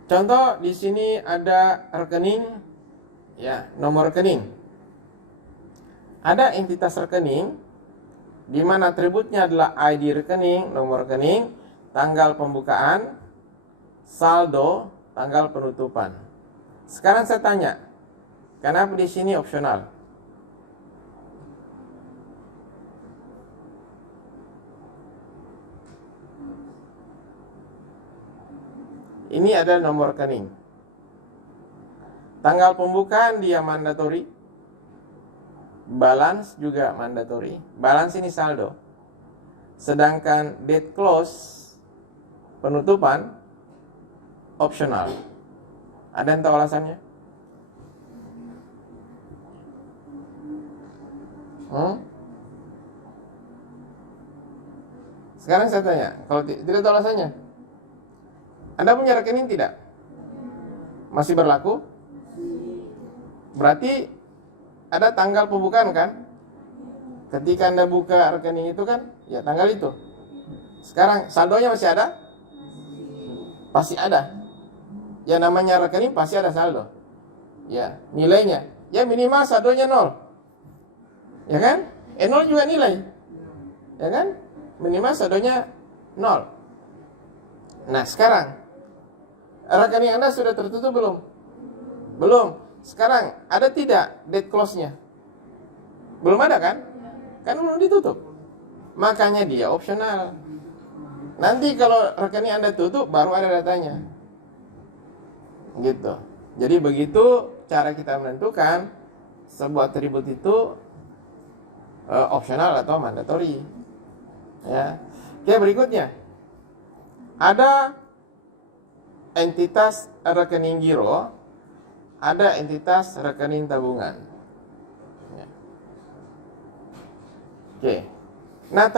Contoh di sini ada rekening, ya, nomor rekening. Ada entitas rekening di mana atributnya adalah ID rekening, nomor rekening, tanggal pembukaan, saldo, tanggal penutupan. Sekarang saya tanya, kenapa di sini opsional? Ini adalah nomor rekening. Tanggal pembukaan dia mandatory. Balance juga mandatory. Balance ini saldo. Sedangkan date close, penutupan, optional. Ada yang tahu alasannya? Sekarang saya tanya, kalau tidak tahu alasannya, Anda punya rekening tidak? Masih berlaku? Berarti ada tanggal pembukaan kan? Ketika Anda buka rekening itu kan, ya tanggal itu. Sekarang saldonya masih ada? Pasti ada. Ya namanya rekening pasti ada saldo. Ya, nilainya. Ya minimal saldonya 0. Ya kan? 0 juga nilai. Ya kan? Minimal saldonya 0. Nah sekarang, rekening Anda sudah tertutup belum? Belum. Sekarang ada tidak date close-nya? Belum ada kan? Kan belum ditutup. Makanya dia opsional. Nanti kalau rekening Anda tutup baru ada datanya. Gitu. Jadi begitu cara kita menentukan sebuah atribut itu opsional atau mandatory. Ya. Oke, berikutnya. Ada entitas rekening giro, ada entitas rekening tabungan. Ya. Oke. Nah,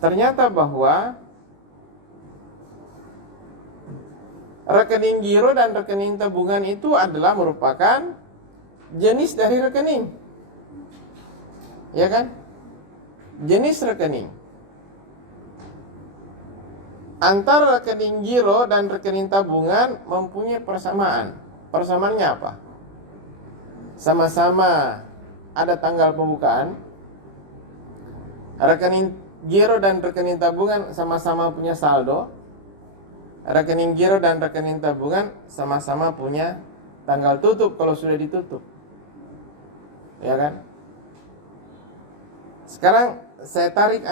ternyata bahwa rekening giro dan rekening tabungan itu adalah merupakan jenis dari rekening. Ya kan? Jenis rekening. Antara rekening giro dan rekening tabungan mempunyai persamaan. Persamaannya apa? Sama-sama ada tanggal pembukaan. Rekening giro dan rekening tabungan sama-sama punya saldo. Rekening giro dan rekening tabungan sama-sama punya tanggal tutup kalau sudah ditutup. Ya kan? Sekarang saya tarik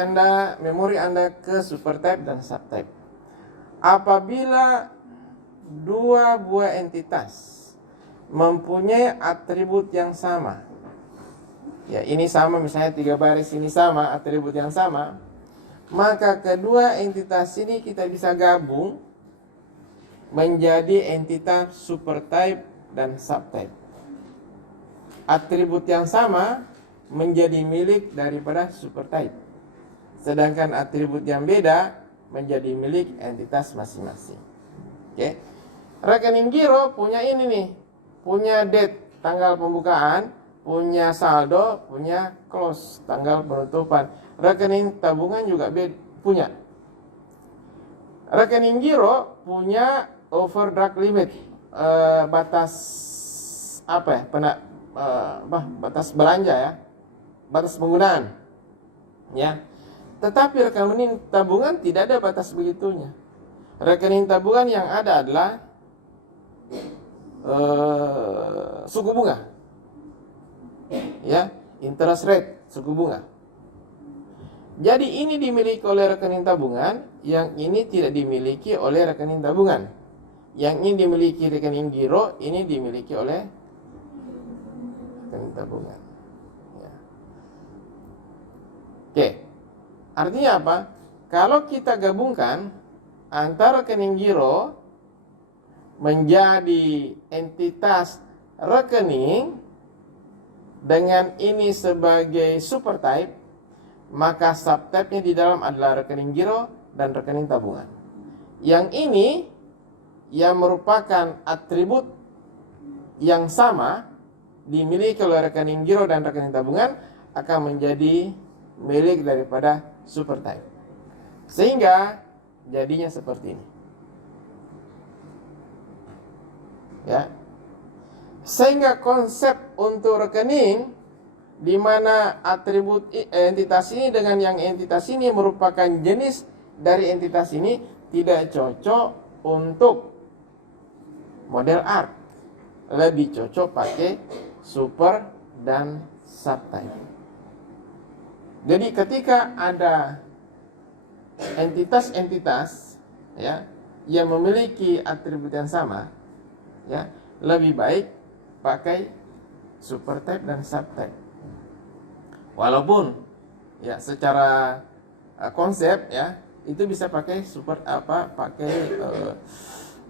memori Anda ke supertype dan subtype. Apabila dua buah entitas mempunyai atribut yang sama, ya ini sama, misalnya 3 baris ini sama, atribut yang sama, maka kedua entitas ini kita bisa gabung menjadi entitas supertype dan subtype. Atribut yang sama menjadi milik daripada supertype, sedangkan atribut yang beda menjadi milik entitas masing-masing. Oke. Rekening giro punya ini nih, punya date, tanggal pembukaan, punya saldo, punya close, tanggal penutupan. Rekening tabungan juga punya. Rekening giro punya overdraft limit, batas apa ya, batas belanja ya, batas penggunaan, ya. Tetapi rekening tabungan tidak ada batas begitunya. Rekening tabungan yang ada adalah suku bunga, ya, interest rate, suku bunga. Jadi ini dimiliki oleh rekening tabungan, yang ini tidak dimiliki oleh rekening tabungan. Yang ini dimiliki rekening giro, ini dimiliki oleh rekening tabungan. Ya. Oke, artinya apa? Kalau kita gabungkan antara rekening giro menjadi entitas rekening dengan ini sebagai supertype, maka subtype-nya di dalam adalah rekening giro dan rekening tabungan. Yang ini yang merupakan atribut yang sama dimiliki oleh rekening giro dan rekening tabungan akan menjadi milik daripada supertype. Sehingga jadinya seperti ini. Ya. Sehingga konsep untuk rekening di mana atribut entitas ini dengan yang entitas ini merupakan jenis dari entitas ini tidak cocok untuk model ARK. Lebih cocok pakai super dan subtype. Jadi ketika ada entitas-entitas ya yang memiliki atribut yang sama, ya, lebih baik pakai supertype dan subtype. Walaupun ya secara konsep ya itu bisa pakai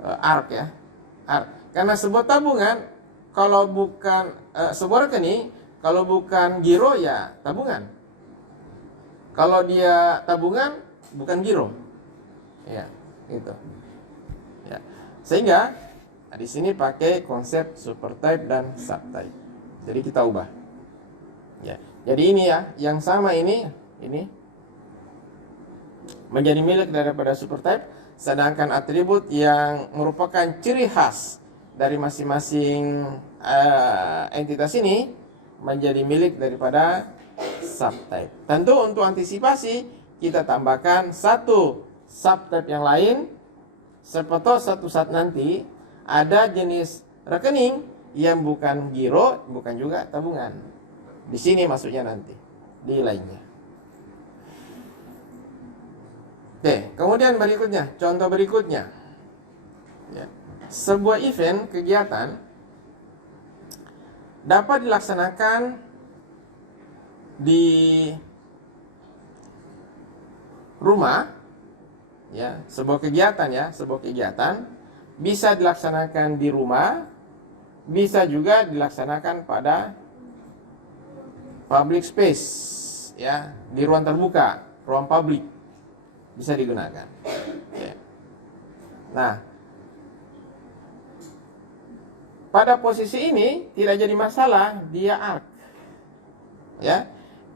ARK ya. ARK. Karena sebuah tabungan kalau bukan sebuah rekening kalau bukan giro ya tabungan. Kalau dia tabungan bukan giro. Ya, gitu. Ya. Sehingga di sini pakai konsep supertype dan subtype. Jadi kita ubah. Ya. Jadi ini ya, yang sama ini menjadi milik daripada supertype, sedangkan atribut yang merupakan ciri khas dari masing-masing entitas ini menjadi milik daripada subtype. Tentu untuk antisipasi kita tambahkan satu subtype yang lain, sepatu satu saat nanti ada jenis rekening yang bukan giro, bukan juga tabungan. Di sini maksudnya nanti di lainnya. Oke, kemudian berikutnya, contoh berikutnya. Ya. Sebuah event kegiatan dapat dilaksanakan di rumah, ya, sebuah kegiatan bisa dilaksanakan di rumah, bisa juga dilaksanakan pada public space, ya, di ruang terbuka, ruang publik bisa digunakan. Ya. Nah, pada posisi ini tidak jadi masalah dia ARK, ya,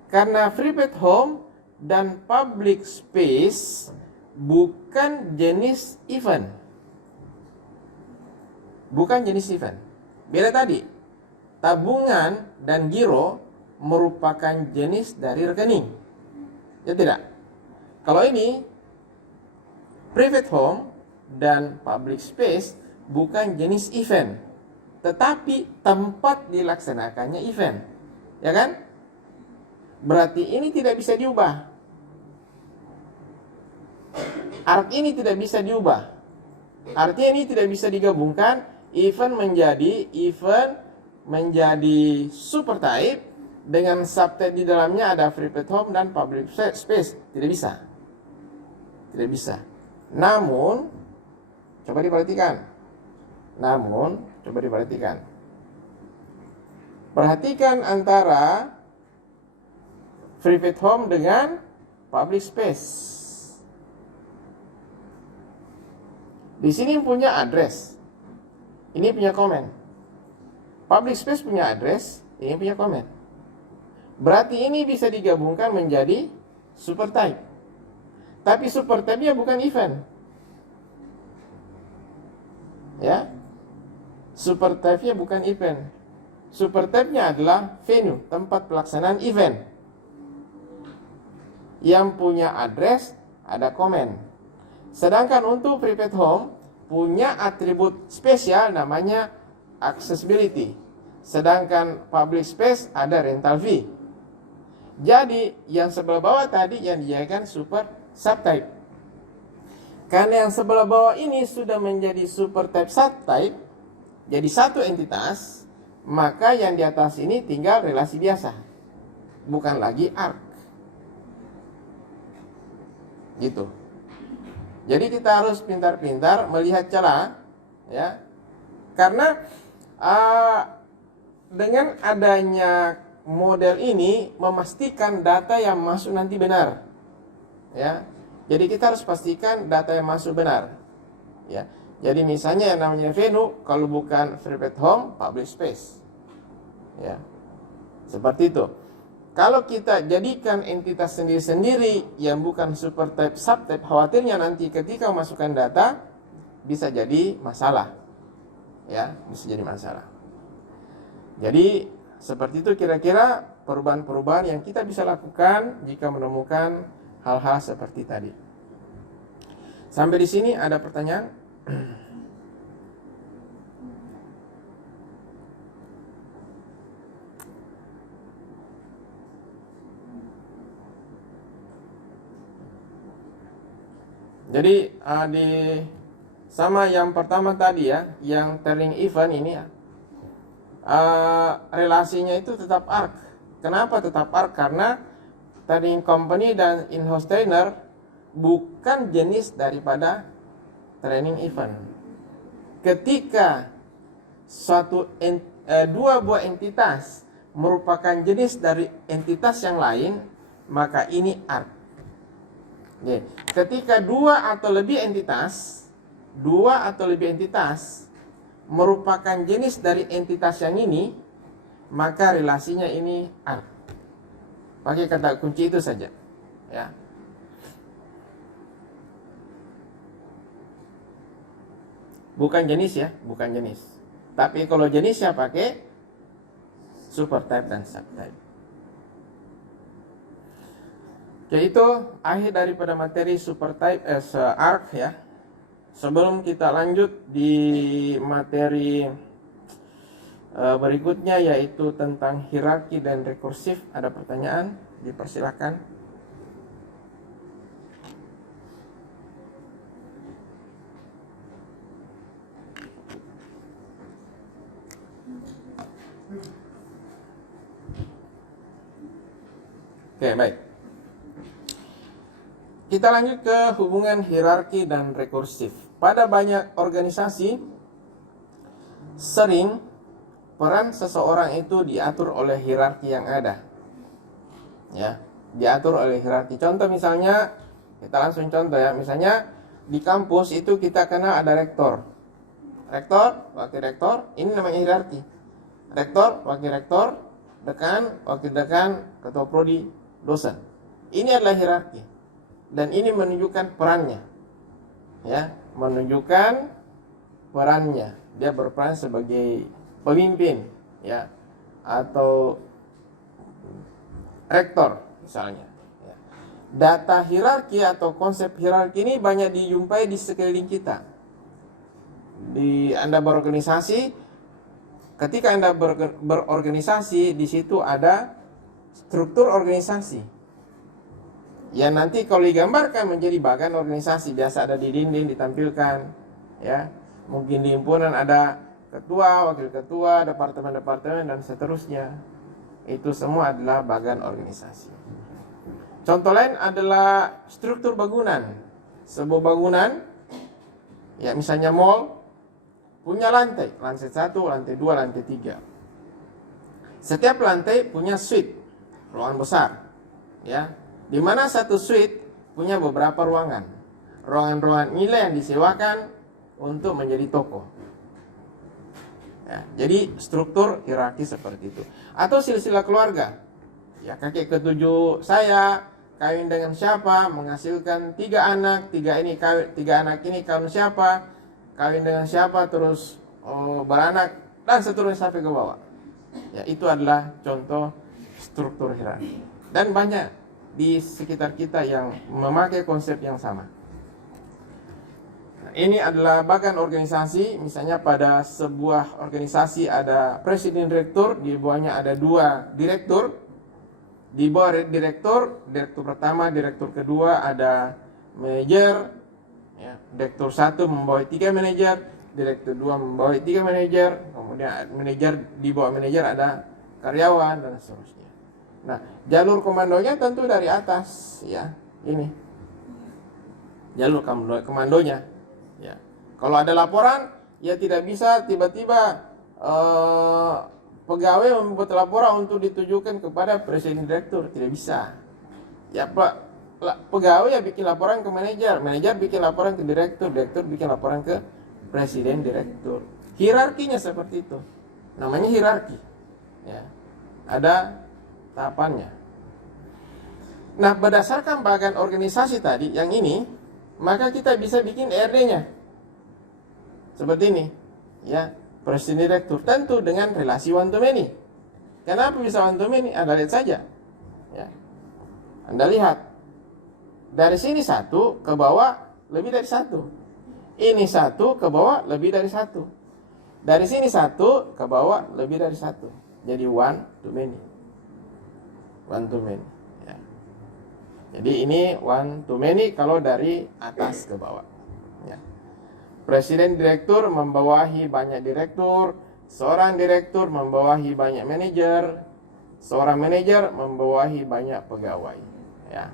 karena private home dan public space bukan jenis event. Bukan jenis event. Beda tadi. Tabungan dan giro merupakan jenis dari rekening. Ya tidak? Kalau ini private home dan public space bukan jenis event, tetapi tempat dilaksanakannya event. Ya kan? Berarti ini tidak bisa diubah. Arc ini tidak bisa diubah. Artinya ini tidak bisa digabungkan event menjadi super type dengan subtype di dalamnya ada private home dan public space. Tidak bisa. Tidak bisa. Namun coba diperhatikan. Perhatikan antara private home dengan public space. Di sini punya address, ini punya comment. Public space punya address, ini punya comment. Berarti ini bisa digabungkan menjadi super type. Tapi super type-nya bukan event. Ya. Super type-nya bukan event. Super type-nya adalah venue, tempat pelaksanaan event. Yang punya address ada comment. Sedangkan untuk private home punya atribut spesial namanya accessibility. Sedangkan public space ada rental fee. Jadi yang sebelah bawah tadi yang dijadikan super subtype. Karena yang sebelah bawah ini sudah menjadi super type subtype, jadi satu entitas, maka yang di atas ini tinggal relasi biasa. Bukan lagi arc. Gitu. Jadi kita harus pintar-pintar melihat celah, ya. Karena dengan adanya model ini memastikan data yang masuk nanti benar, ya. Jadi kita harus pastikan data yang masuk benar, ya. Jadi misalnya yang namanya venue, kalau bukan private home, public space, ya. Seperti itu. Kalau kita jadikan entitas sendiri-sendiri yang bukan super type, subtype, khawatirnya nanti ketika memasukkan data bisa jadi masalah. Ya, bisa jadi masalah. Jadi seperti itu kira-kira perubahan-perubahan yang kita bisa lakukan jika menemukan hal-hal seperti tadi. Sampai di sini ada pertanyaan? Jadi sama yang pertama tadi ya, yang turning event ini ya, relasinya itu tetap arc. Kenapa tetap arc? Karena turning company dan in-house trainer bukan jenis daripada training event. Ketika dua buah entitas merupakan jenis dari entitas yang lain, maka ini arc. Ketika dua atau lebih entitas merupakan jenis dari entitas yang ini, maka relasinya ini arc. Pakai kata kunci itu saja, ya. Bukan jenis ya, bukan jenis. Tapi kalau jenisnya pakai super type dan subtype. Oke, itu akhir daripada materi super type arc ya. Sebelum kita lanjut di materi berikutnya yaitu tentang hierarki dan rekursif, ada pertanyaan? Dipersilakan. Oke, baik. Kita lanjut ke hubungan hierarki dan rekursif. Pada banyak organisasi, sering peran seseorang itu diatur oleh hierarki yang ada. Ya, diatur oleh hierarki. Contoh misalnya, kita langsung contoh ya. Misalnya di kampus itu kita kenal ada rektor. Rektor, wakil rektor, ini namanya hierarki. Rektor, wakil rektor, dekan, wakil dekan, ketua prodi, dosen. Ini adalah hierarki. Dan ini menunjukkan perannya, ya, menunjukkan perannya. Dia berperan sebagai pemimpin, ya, atau rektor misalnya. Ya. Data hierarki atau konsep hierarki ini banyak dijumpai di sekeliling kita. Di Anda berorganisasi, ketika Anda berorganisasi, di situ ada struktur organisasi. Ya nanti kalau digambarkan menjadi bagan organisasi, biasa ada di dinding ditampilkan, ya. Mungkin di himpunan ada ketua, wakil ketua, departemen-departemen dan seterusnya. Itu semua adalah bagan organisasi. Contoh lain adalah struktur bangunan. Sebuah bangunan, ya misalnya mall, punya lantai 1, lantai 2, lantai 3. Setiap lantai punya suite, ruangan besar, ya. Di mana satu suite punya beberapa ruangan. Ruangan-ruangan inilah yang disewakan untuk menjadi toko. Ya, jadi struktur hierarki seperti itu. Atau silsilah keluarga. Ya, kakek ketujuh saya kawin dengan siapa, menghasilkan 3 anak, 3 anak ini kawin siapa, kawin dengan siapa, terus beranak dan seterusnya sampai ke bawah. Ya, itu adalah contoh struktur hierarki. Dan banyak di sekitar kita yang memakai konsep yang sama. Nah, ini adalah bagan organisasi. Misalnya pada sebuah organisasi ada presiden direktur, di bawahnya ada 2 direktur. Di bawah direktur pertama, direktur kedua ada manajer, ya. Direktur 1 membawahi 3 manajer, direktur 2 membawahi 3 manajer, kemudian manajer, di bawah manajer ada karyawan dan seterusnya. Nah, jalur komandonya tentu dari atas, ya. Ini jalur komandonya, ya. Kalau ada laporan, ya tidak bisa tiba-tiba pegawai membuat laporan untuk ditujukan kepada presiden direktur, tidak bisa. Ya, pegawai ya bikin laporan ke manajer, manajer bikin laporan ke direktur, direktur bikin laporan ke presiden direktur. Hierarkinya seperti itu. Namanya hierarki. Ya. Ada tahapannya. Nah, berdasarkan bagan organisasi tadi yang ini, maka kita bisa bikin ERD-nya seperti ini, ya. Presiden direktur tentu dengan relasi one to many. Kenapa bisa one to many? Anda lihat saja, ya. Anda lihat dari sini 1 ke bawah lebih dari 1. Ini 1 ke bawah lebih dari 1. Dari sini 1 ke bawah lebih dari 1. Jadi one to many. One to many, ya. Jadi ini one to many kalau dari atas ke bawah, ya. Presiden direktur membawahi banyak direktur, seorang direktur membawahi banyak manajer, seorang manajer membawahi banyak pegawai, ya.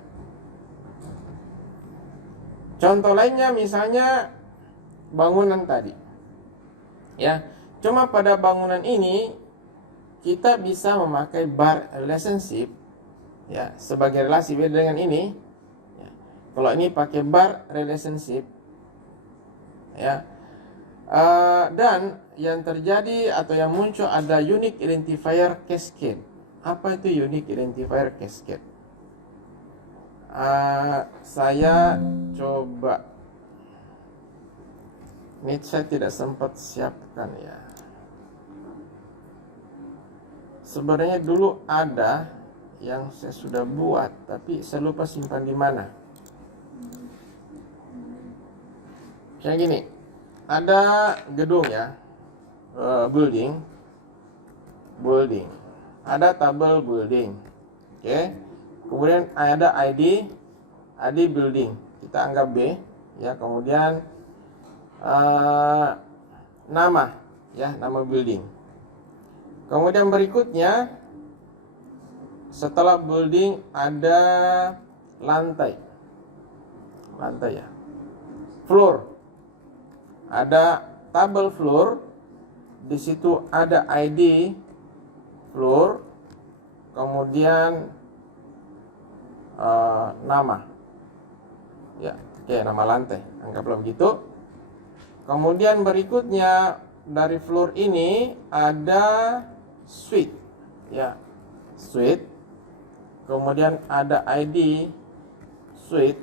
Contoh lainnya misalnya bangunan tadi, ya. Cuma pada bangunan ini kita bisa memakai bar relationship, ya, sebagai relasi. Beda dengan ini, ya. Kalau ini pakai bar relationship, ya, dan yang terjadi atau yang muncul ada unique identifier cascade. Apa itu unique identifier cascade? Saya coba, ini saya tidak sempat siapkan, ya. Sebenarnya dulu ada yang saya sudah buat, tapi saya lupa simpan di mana. Kayak gini, ada gedung, ya, building, ada tabel building, oke. Kemudian ada ID building, kita anggap B, ya. Kemudian nama, ya, nama building. Kemudian berikutnya setelah building ada lantai, ya, floor, ada tabel floor, di situ ada ID floor, kemudian nama, ya, oke, nama lantai, anggaplah begitu. Kemudian berikutnya dari floor ini ada suite, ya, suite. Kemudian ada ID suite,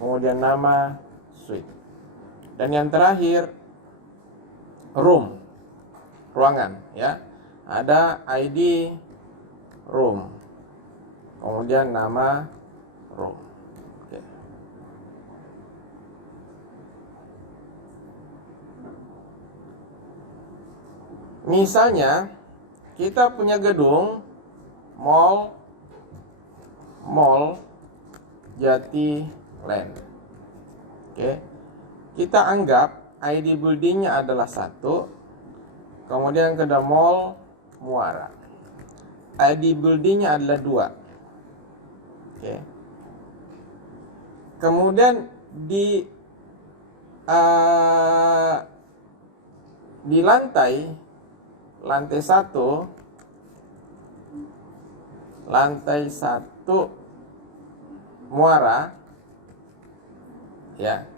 kemudian nama suite. Dan yang terakhir room, ruangan, ya. Ada ID room, kemudian nama room. Oke. Misalnya kita punya gedung Mall Jatiland. Oke. Kita anggap ID buildingnya adalah 1. Kemudian kedua Mall Muara. ID buildingnya adalah 2. Oke. Kemudian di lantai 1 Muara, ya,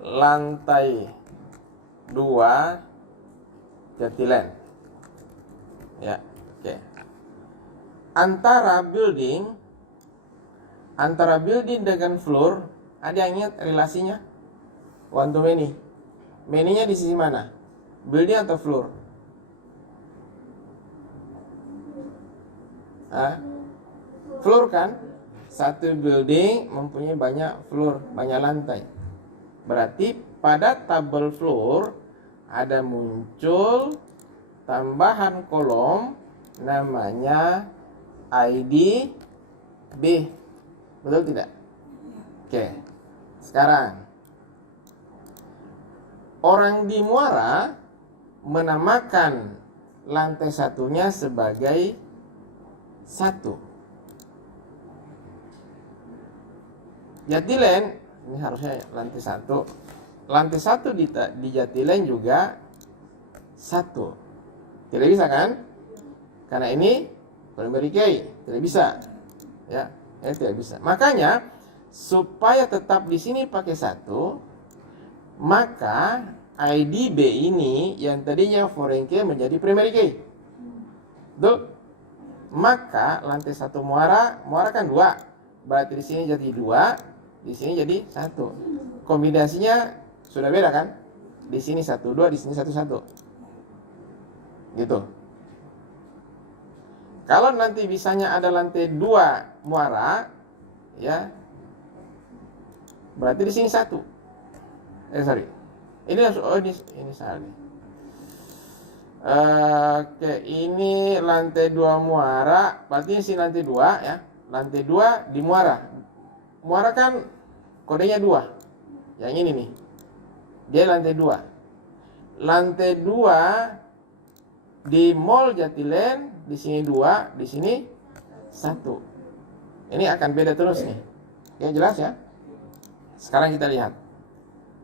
lantai 2 Jatiland, ya, oke. Antara building dengan floor, ada yang ingat relasinya? One to many. Many-nya di sisi mana? Building atau floor? Floor kan? Satu building mempunyai banyak floor, banyak lantai. Berarti pada tabel floor ada muncul tambahan kolom namanya ID B. Betul tidak? Oke. Sekarang orang di Muara menamakan lantai satunya sebagai 1. Jatiland, ini harusnya lantai 1. Lantai 1 di Jatiland juga 1. Tidak bisa kan? Karena ini primary key, tidak bisa. Ya, ini tidak bisa. Makanya supaya tetap di sini pakai 1, maka ID B ini yang tadinya foreign key menjadi primary key. Betul? Maka lantai 1 Muara kan 2. Berarti di sini jadi 2. Di sini jadi 1. Kombinasinya sudah beda kan? Di sini 1 2, di sini 1 1. Gitu. Kalau nanti bisanya ada lantai 2 Muara, ya, berarti di sini 1. Sorry. Ini salah nih. Oke, ini lantai 2 Muara, berarti ini sini lantai 2 ya. Lantai 2 di Muara. Muara kan kodenya 2. Yang ini nih. Dia lantai 2. Lantai 2 di Mall Jatiland, di sini 2, di sini 1. Ini akan beda terus nih. Ya, jelas ya? Sekarang kita lihat.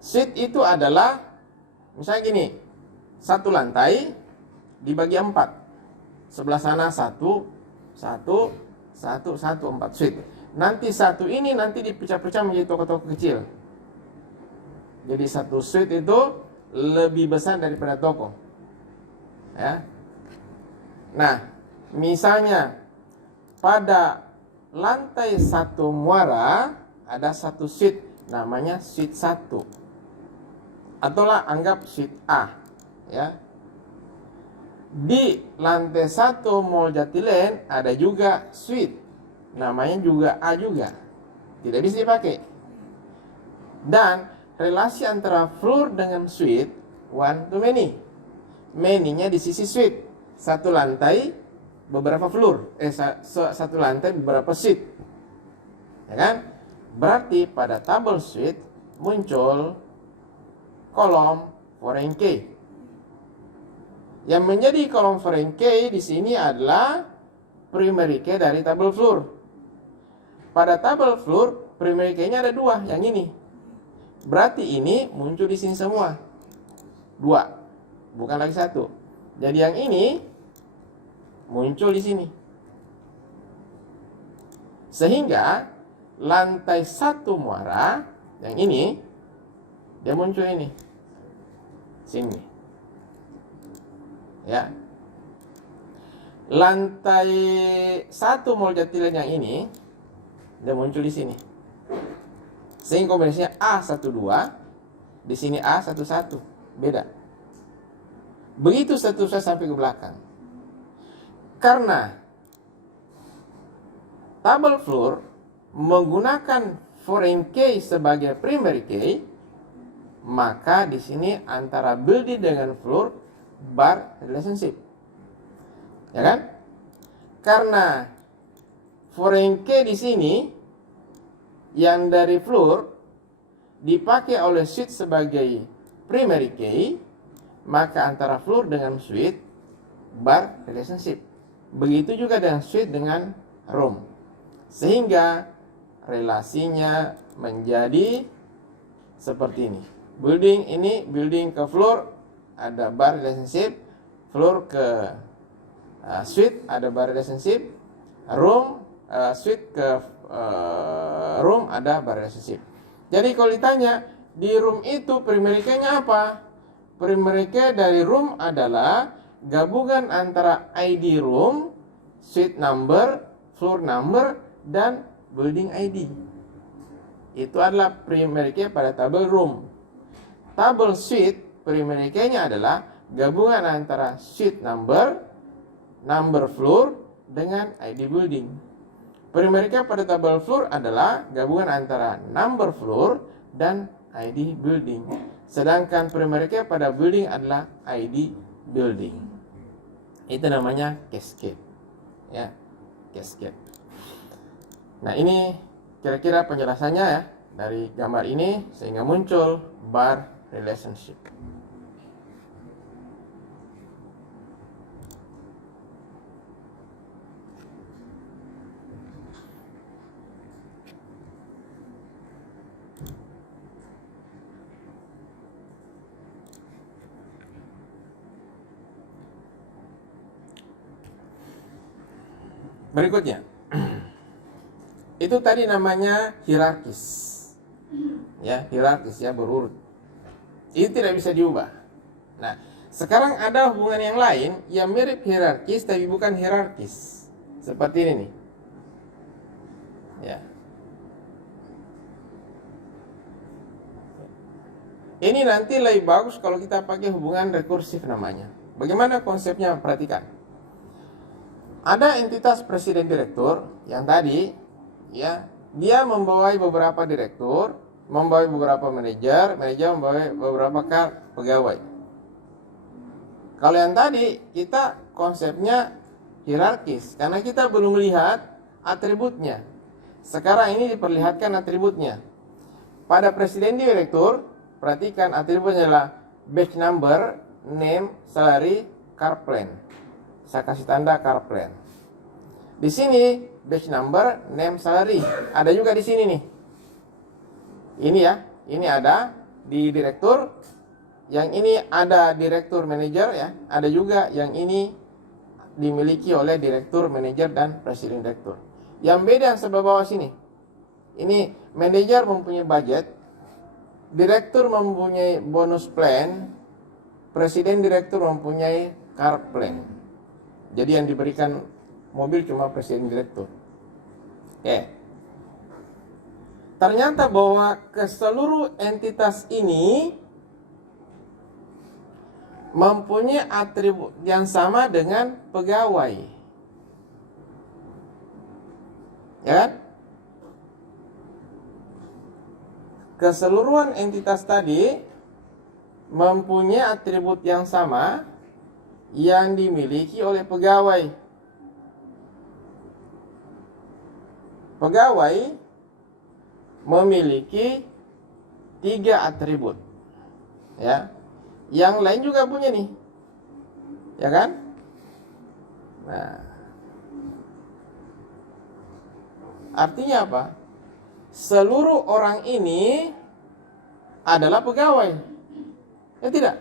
Suite itu adalah misalnya gini. 1 lantai dibagi 4. Sebelah sana 1, 1, 1, 1, 4 suite. Nanti 1 ini nanti dipecah-pecah menjadi toko-toko kecil. Jadi 1 suite itu lebih besar daripada toko. Ya. Nah, misalnya pada lantai 1 Muara ada 1 suite namanya suite 1. Ataulah anggap suite A, ya. Di lantai 1 Mall Jatiland ada juga suite namanya juga A juga. Tidak bisa dipakai. Dan relasi antara floor dengan suite one to many. Many-nya di sisi suite. 1 lantai beberapa floor. 1 lantai beberapa suite. Ya kan? Berarti pada tabel suite muncul kolom foreign key. Yang menjadi kolom foreign key di sini adalah primary key dari tabel floor. Pada tabel floor primary key-nya ada 2, yang ini. Berarti ini muncul di sini semua. 2, bukan lagi 1. Jadi yang ini muncul di sini. Sehingga lantai 1 Muara yang ini dia muncul ini. Sini. Ya. Lantai 1 Mall Jatiland yang ini dia muncul di sini. Sehingga kombinasinya A12, di sini A11. Beda. Begitu seterusnya sampai ke belakang. Karena tabel floor menggunakan foreign key sebagai primary key, maka di sini antara building dengan floor bar relationship. Ya kan? Karena foreign key di sini yang dari floor dipakai oleh suite sebagai primary key, maka antara floor dengan suite bar relationship. Begitu juga dengan suite dengan room. Sehingga relasinya menjadi seperti ini. Building ke floor ada bar relationship, floor ke suite ada bar relationship, suite ke room ada bar relationship. Jadi kalau ditanya di room itu primary key-nya apa? Primary key dari room adalah gabungan antara ID room, suite number, floor number, dan building ID. Itu adalah primary key pada tabel room. Tabel suite, primary key-nya adalah gabungan antara suite number, number floor, dengan ID building. Primary key pada tabel floor adalah gabungan antara number floor dan ID building. Sedangkan primary key pada building adalah ID building. Itu namanya cascade. Ya, cascade. Nah, ini kira-kira penjelasannya ya dari gambar ini sehingga muncul bar relationship. Berikutnya, itu tadi namanya hierarkis. Ya, hierarkis ya, berurut. Itu tidak bisa diubah. Nah, sekarang ada hubungan yang lain yang mirip hierarkis tapi bukan hierarkis. Seperti ini nih. Ya. Ini nanti lebih bagus kalau kita pakai hubungan rekursif namanya. Bagaimana konsepnya? Perhatikan. Ada entitas presiden direktur yang tadi ya, dia membawai beberapa direktur, membawai beberapa manajer membawai beberapa pegawai. Kalau yang tadi kita konsepnya hierarkis karena kita belum melihat atributnya. Sekarang ini diperlihatkan atributnya. Pada presiden direktur, perhatikan atributnya adalah batch number, name, salary, car plan. Saya kasih tanda car plan. Di sini batch number, name, salary. Ada juga di sini nih. Ini ya, ini ada di direktur. Yang ini ada direktur manajer ya. Ada juga yang ini dimiliki oleh direktur manajer dan presiden direktur. Yang beda yang sebelah bawah sini. Ini manajer mempunyai budget, direktur mempunyai bonus plan, presiden direktur mempunyai car plan. Jadi yang diberikan mobil cuma presiden direktur. Oke. Ternyata bahwa ke seluruh entitas ini mempunyai atribut yang sama dengan pegawai. Ya kan? Keseluruhan entitas tadi mempunyai atribut yang sama yang dimiliki oleh pegawai. Pegawai memiliki 3 atribut. Ya. Yang lain juga punya nih. Ya kan? Nah. Artinya apa? Seluruh orang ini adalah pegawai. Ya tidak?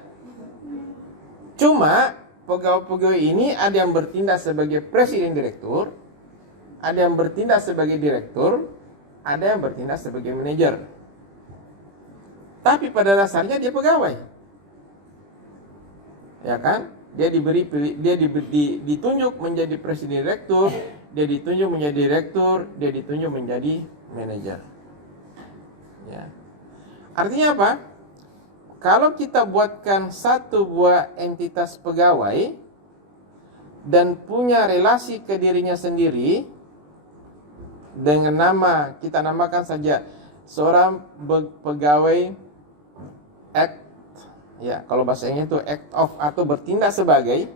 Cuma pegawai-pegawai ini ada yang bertindak sebagai presiden direktur, ada yang bertindak sebagai direktur, ada yang bertindak sebagai manajer. Tapi pada dasarnya dia pegawai. Ya kan? Dia ditunjuk menjadi presiden direktur, dia ditunjuk menjadi direktur, dia ditunjuk menjadi manajer. Ya. Artinya apa? Kalau kita buatkan satu buah entitas pegawai dan punya relasi ke dirinya sendiri dengan nama, kita namakan saja seorang pegawai act, ya kalau bahasa Inggris itu act of atau bertindak sebagai,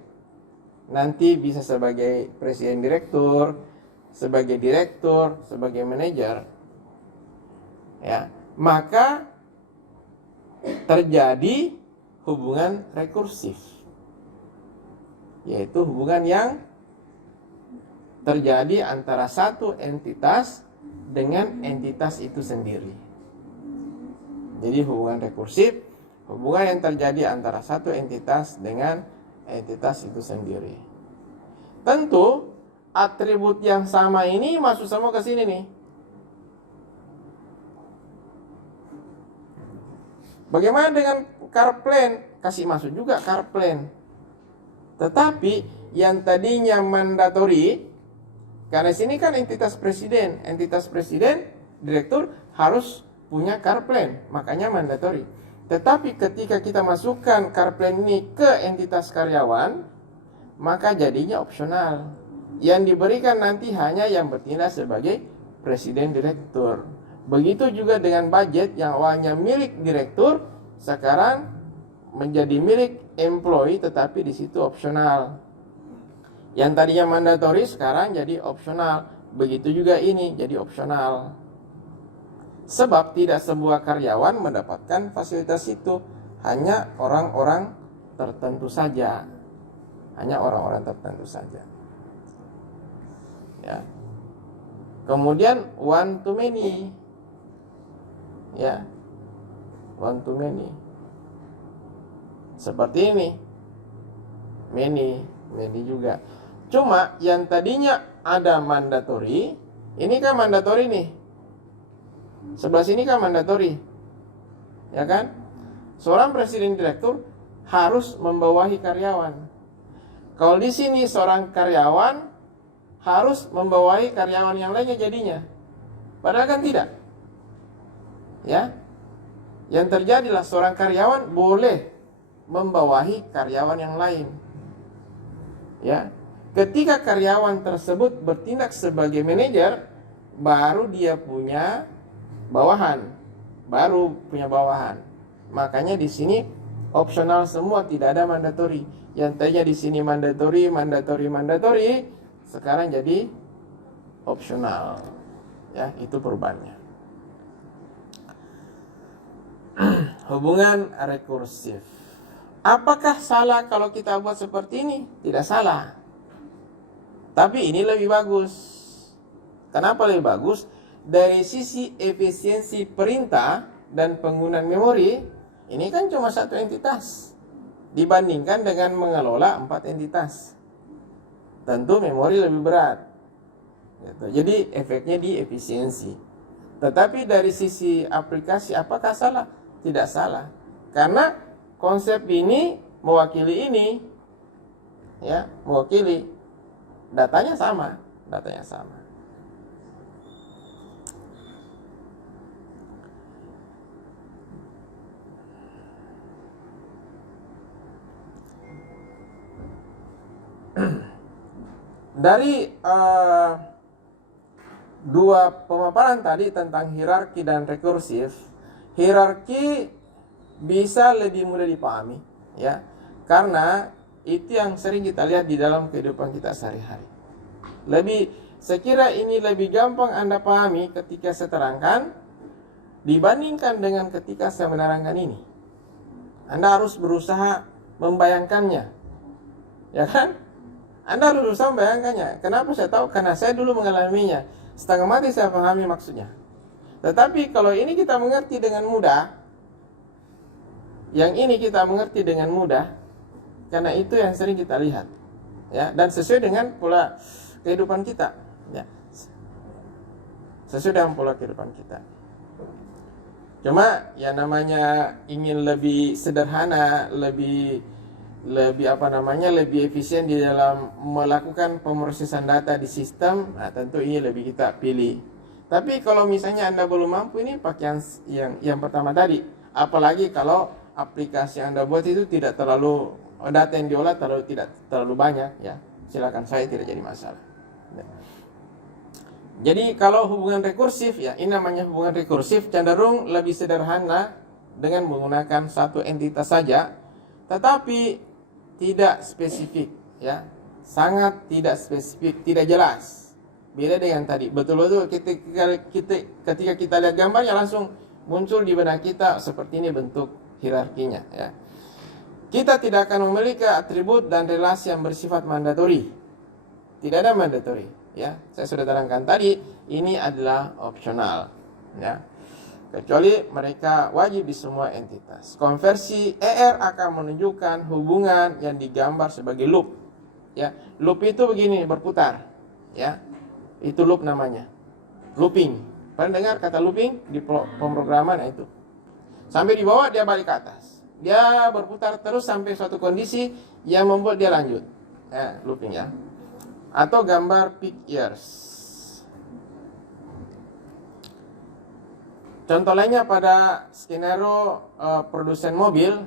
nanti bisa sebagai presiden direktur, sebagai direktur, sebagai manajer, ya, maka terjadi hubungan rekursif, yaitu hubungan yang terjadi antara satu entitas dengan entitas itu sendiri. Jadi hubungan rekursif, hubungan yang terjadi antara satu entitas dengan entitas itu sendiri. Tentu atribut yang sama ini masuk semua ke sini nih. Bagaimana dengan car plan? Kasih masuk juga car plan. Tetapi yang tadinya mandatory, karena sini kan entitas presiden, direktur harus punya car plan, makanya mandatory. Tetapi ketika kita masukkan car plan ini ke entitas karyawan, maka jadinya opsional. Yang diberikan nanti hanya yang bertindak sebagai presiden direktur. Begitu juga dengan budget yang awalnya milik direktur, sekarang menjadi milik employee, tetapi di situ opsional. Yang tadinya mandatory sekarang jadi opsional. Begitu juga ini jadi opsional. Sebab tidak sebuah karyawan mendapatkan fasilitas itu, hanya orang-orang tertentu saja. Hanya orang-orang tertentu saja. Ya. Kemudian one to many. Ya. One to many. Seperti ini. Many juga. Cuma yang tadinya ada mandatory, ini kan mandatory nih. Sebelah sini kan mandatory. Ya kan? Seorang presiden direktur harus membawahi karyawan. Kalau di sini seorang karyawan harus membawahi karyawan yang lainnya jadinya. Padahal kan tidak. Ya. Yang terjadilah seorang karyawan boleh membawahi karyawan yang lain. Ya. Ketika karyawan tersebut bertindak sebagai manajer, baru dia punya bawahan. Makanya di sini opsional semua, tidak ada mandatory. Yang tadinya di sini mandatory, sekarang jadi opsional. Ya, itu perubahannya. Hubungan rekursif. Apakah salah kalau kita buat seperti ini? Tidak salah. Tapi ini lebih bagus. Kenapa lebih bagus? Dari sisi efisiensi perintah dan penggunaan memori, ini kan cuma satu entitas dibandingkan dengan mengelola 4 entitas. Tentu memori lebih berat. Jadi efeknya di efisiensi. Tetapi dari sisi aplikasi, apakah salah? Tidak salah. Karena konsep ini mewakili ini. Ya, mewakili. Datanya sama. Dari dua pemaparan tadi tentang hierarki dan rekursif, hierarki bisa lebih mudah dipahami, ya, karena itu yang sering kita lihat di dalam kehidupan kita sehari-hari. Saya kira ini lebih gampang Anda pahami ketika saya terangkan dibandingkan dengan ketika saya menerangkan ini. Anda harus berusaha membayangkannya, ya kan? Anda harus berusaha membayangkannya. Kenapa saya tahu? Karena saya dulu mengalaminya. Setengah mati saya pahami maksudnya. Tetapi kalau ini kita mengerti dengan mudah, yang ini kita mengerti dengan mudah, karena itu yang sering kita lihat, ya, dan sesuai dengan pola kehidupan kita, ya, sesuai dengan pola kehidupan kita. Cuma ya namanya ingin lebih sederhana, lebih efisien di dalam melakukan pemrosesan data di sistem, nah tentu ini lebih kita pilih. Tapi kalau misalnya Anda belum mampu, ini pakai yang pertama tadi. Apalagi kalau aplikasi yang Anda buat itu tidak terlalu, data yang diolah tidak terlalu banyak, ya, silakan, saya tidak jadi masalah. Jadi kalau hubungan rekursif, ya, ini namanya hubungan rekursif, cenderung lebih sederhana dengan menggunakan satu entitas saja, tetapi tidak spesifik, ya, sangat tidak spesifik, tidak jelas Beda dengan tadi. Betul-betul ketika kita lihat gambarnya langsung muncul di benak kita seperti ini bentuk hierarkinya, ya. Kita tidak akan memiliki atribut dan relasi yang bersifat mandatori. Tidak ada mandatori, ya. Saya sudah terangkan tadi, ini adalah opsional, ya. Kecuali mereka wajib di semua entitas. Konversi ER akan menunjukkan hubungan yang digambar sebagai loop, ya. Loop itu begini, berputar, ya. Itu loop namanya. Looping. Pernah dengar kata looping di pemrograman itu? Sampai di bawah dia balik ke atas. Dia berputar terus sampai suatu kondisi yang membuat dia lanjut. Looping, ya. Atau gambar peak years. Contoh lainnya pada skenario produsen mobil.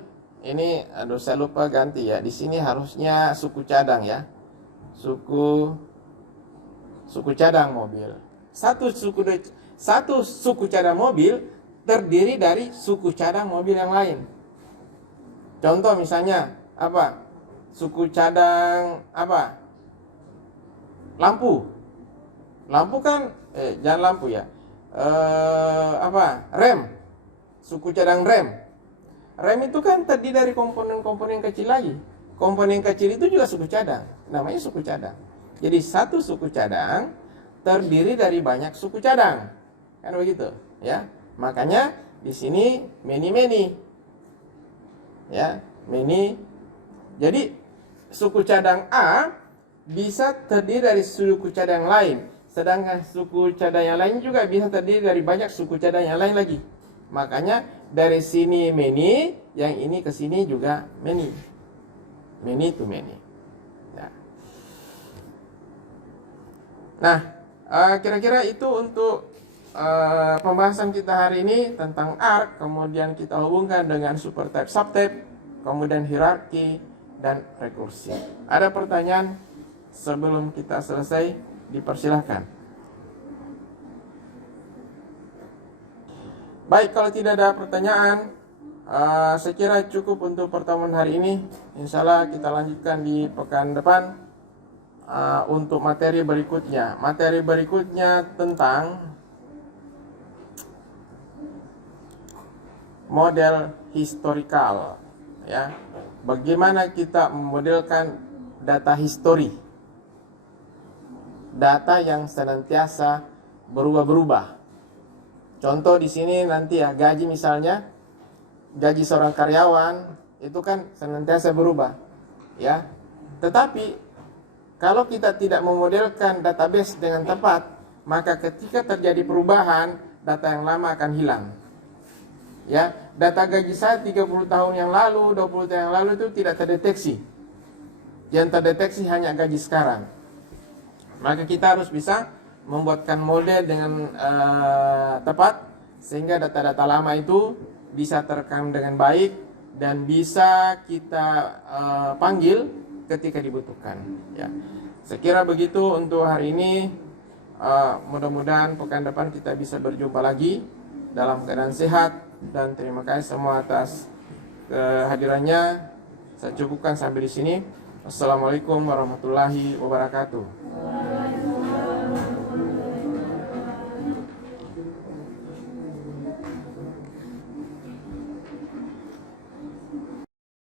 Ini, aduh saya lupa ganti, ya. Di sini harusnya suku cadang, ya. Suku cadang mobil. Satu suku cadang mobil terdiri dari suku cadang mobil yang lain. Contoh misalnya apa? Suku cadang apa? Lampu. Lampu kan jangan lampu, ya. Rem. Suku cadang rem. Rem itu kan terdiri dari komponen-komponen kecil lagi. Komponen kecil itu juga suku cadang. Namanya suku cadang. Jadi satu suku cadang terdiri dari banyak suku cadang. Kan begitu, ya. Makanya di sini many. Ya, many. Jadi suku cadang A bisa terdiri dari suku cadang lain, sedangkan suku cadang yang lain juga bisa terdiri dari banyak suku cadang yang lain lagi. Makanya dari sini many, yang ini ke sini juga many. Many to many. Ya. Nah, kira-kira itu untuk pembahasan kita hari ini tentang arc, kemudian kita hubungkan dengan supertype, subtype, kemudian hierarki dan rekursi. Ada pertanyaan sebelum kita selesai? Dipersilahkan. Baik, kalau tidak ada pertanyaan, saya kira cukup untuk pertemuan hari ini. Insya Allah kita lanjutkan di pekan depan untuk materi berikutnya. Materi berikutnya tentang model historical, ya. Bagaimana kita memodelkan data histori, data yang senantiasa berubah-berubah. Contoh di sini nanti, ya, gaji misalnya, gaji seorang karyawan itu kan senantiasa berubah, ya. Tetapi kalau kita tidak memodelkan database dengan tepat, maka ketika terjadi perubahan, data yang lama akan hilang. Ya, data gaji saya 30 tahun yang lalu, 20 tahun yang lalu itu tidak terdeteksi. Yang terdeteksi hanya gaji sekarang. Maka kita harus bisa membuatkan model dengan tepat, sehingga data-data lama itu bisa terekam dengan baik dan bisa kita panggil ketika dibutuhkan, ya. Saya kira begitu untuk hari ini. Mudah-mudahan pekan depan kita bisa berjumpa lagi dalam keadaan sehat. Dan terima kasih semua atas kehadirannya. Saya cukupkan sampai di sini. Assalamualaikum warahmatullahi wabarakatuh.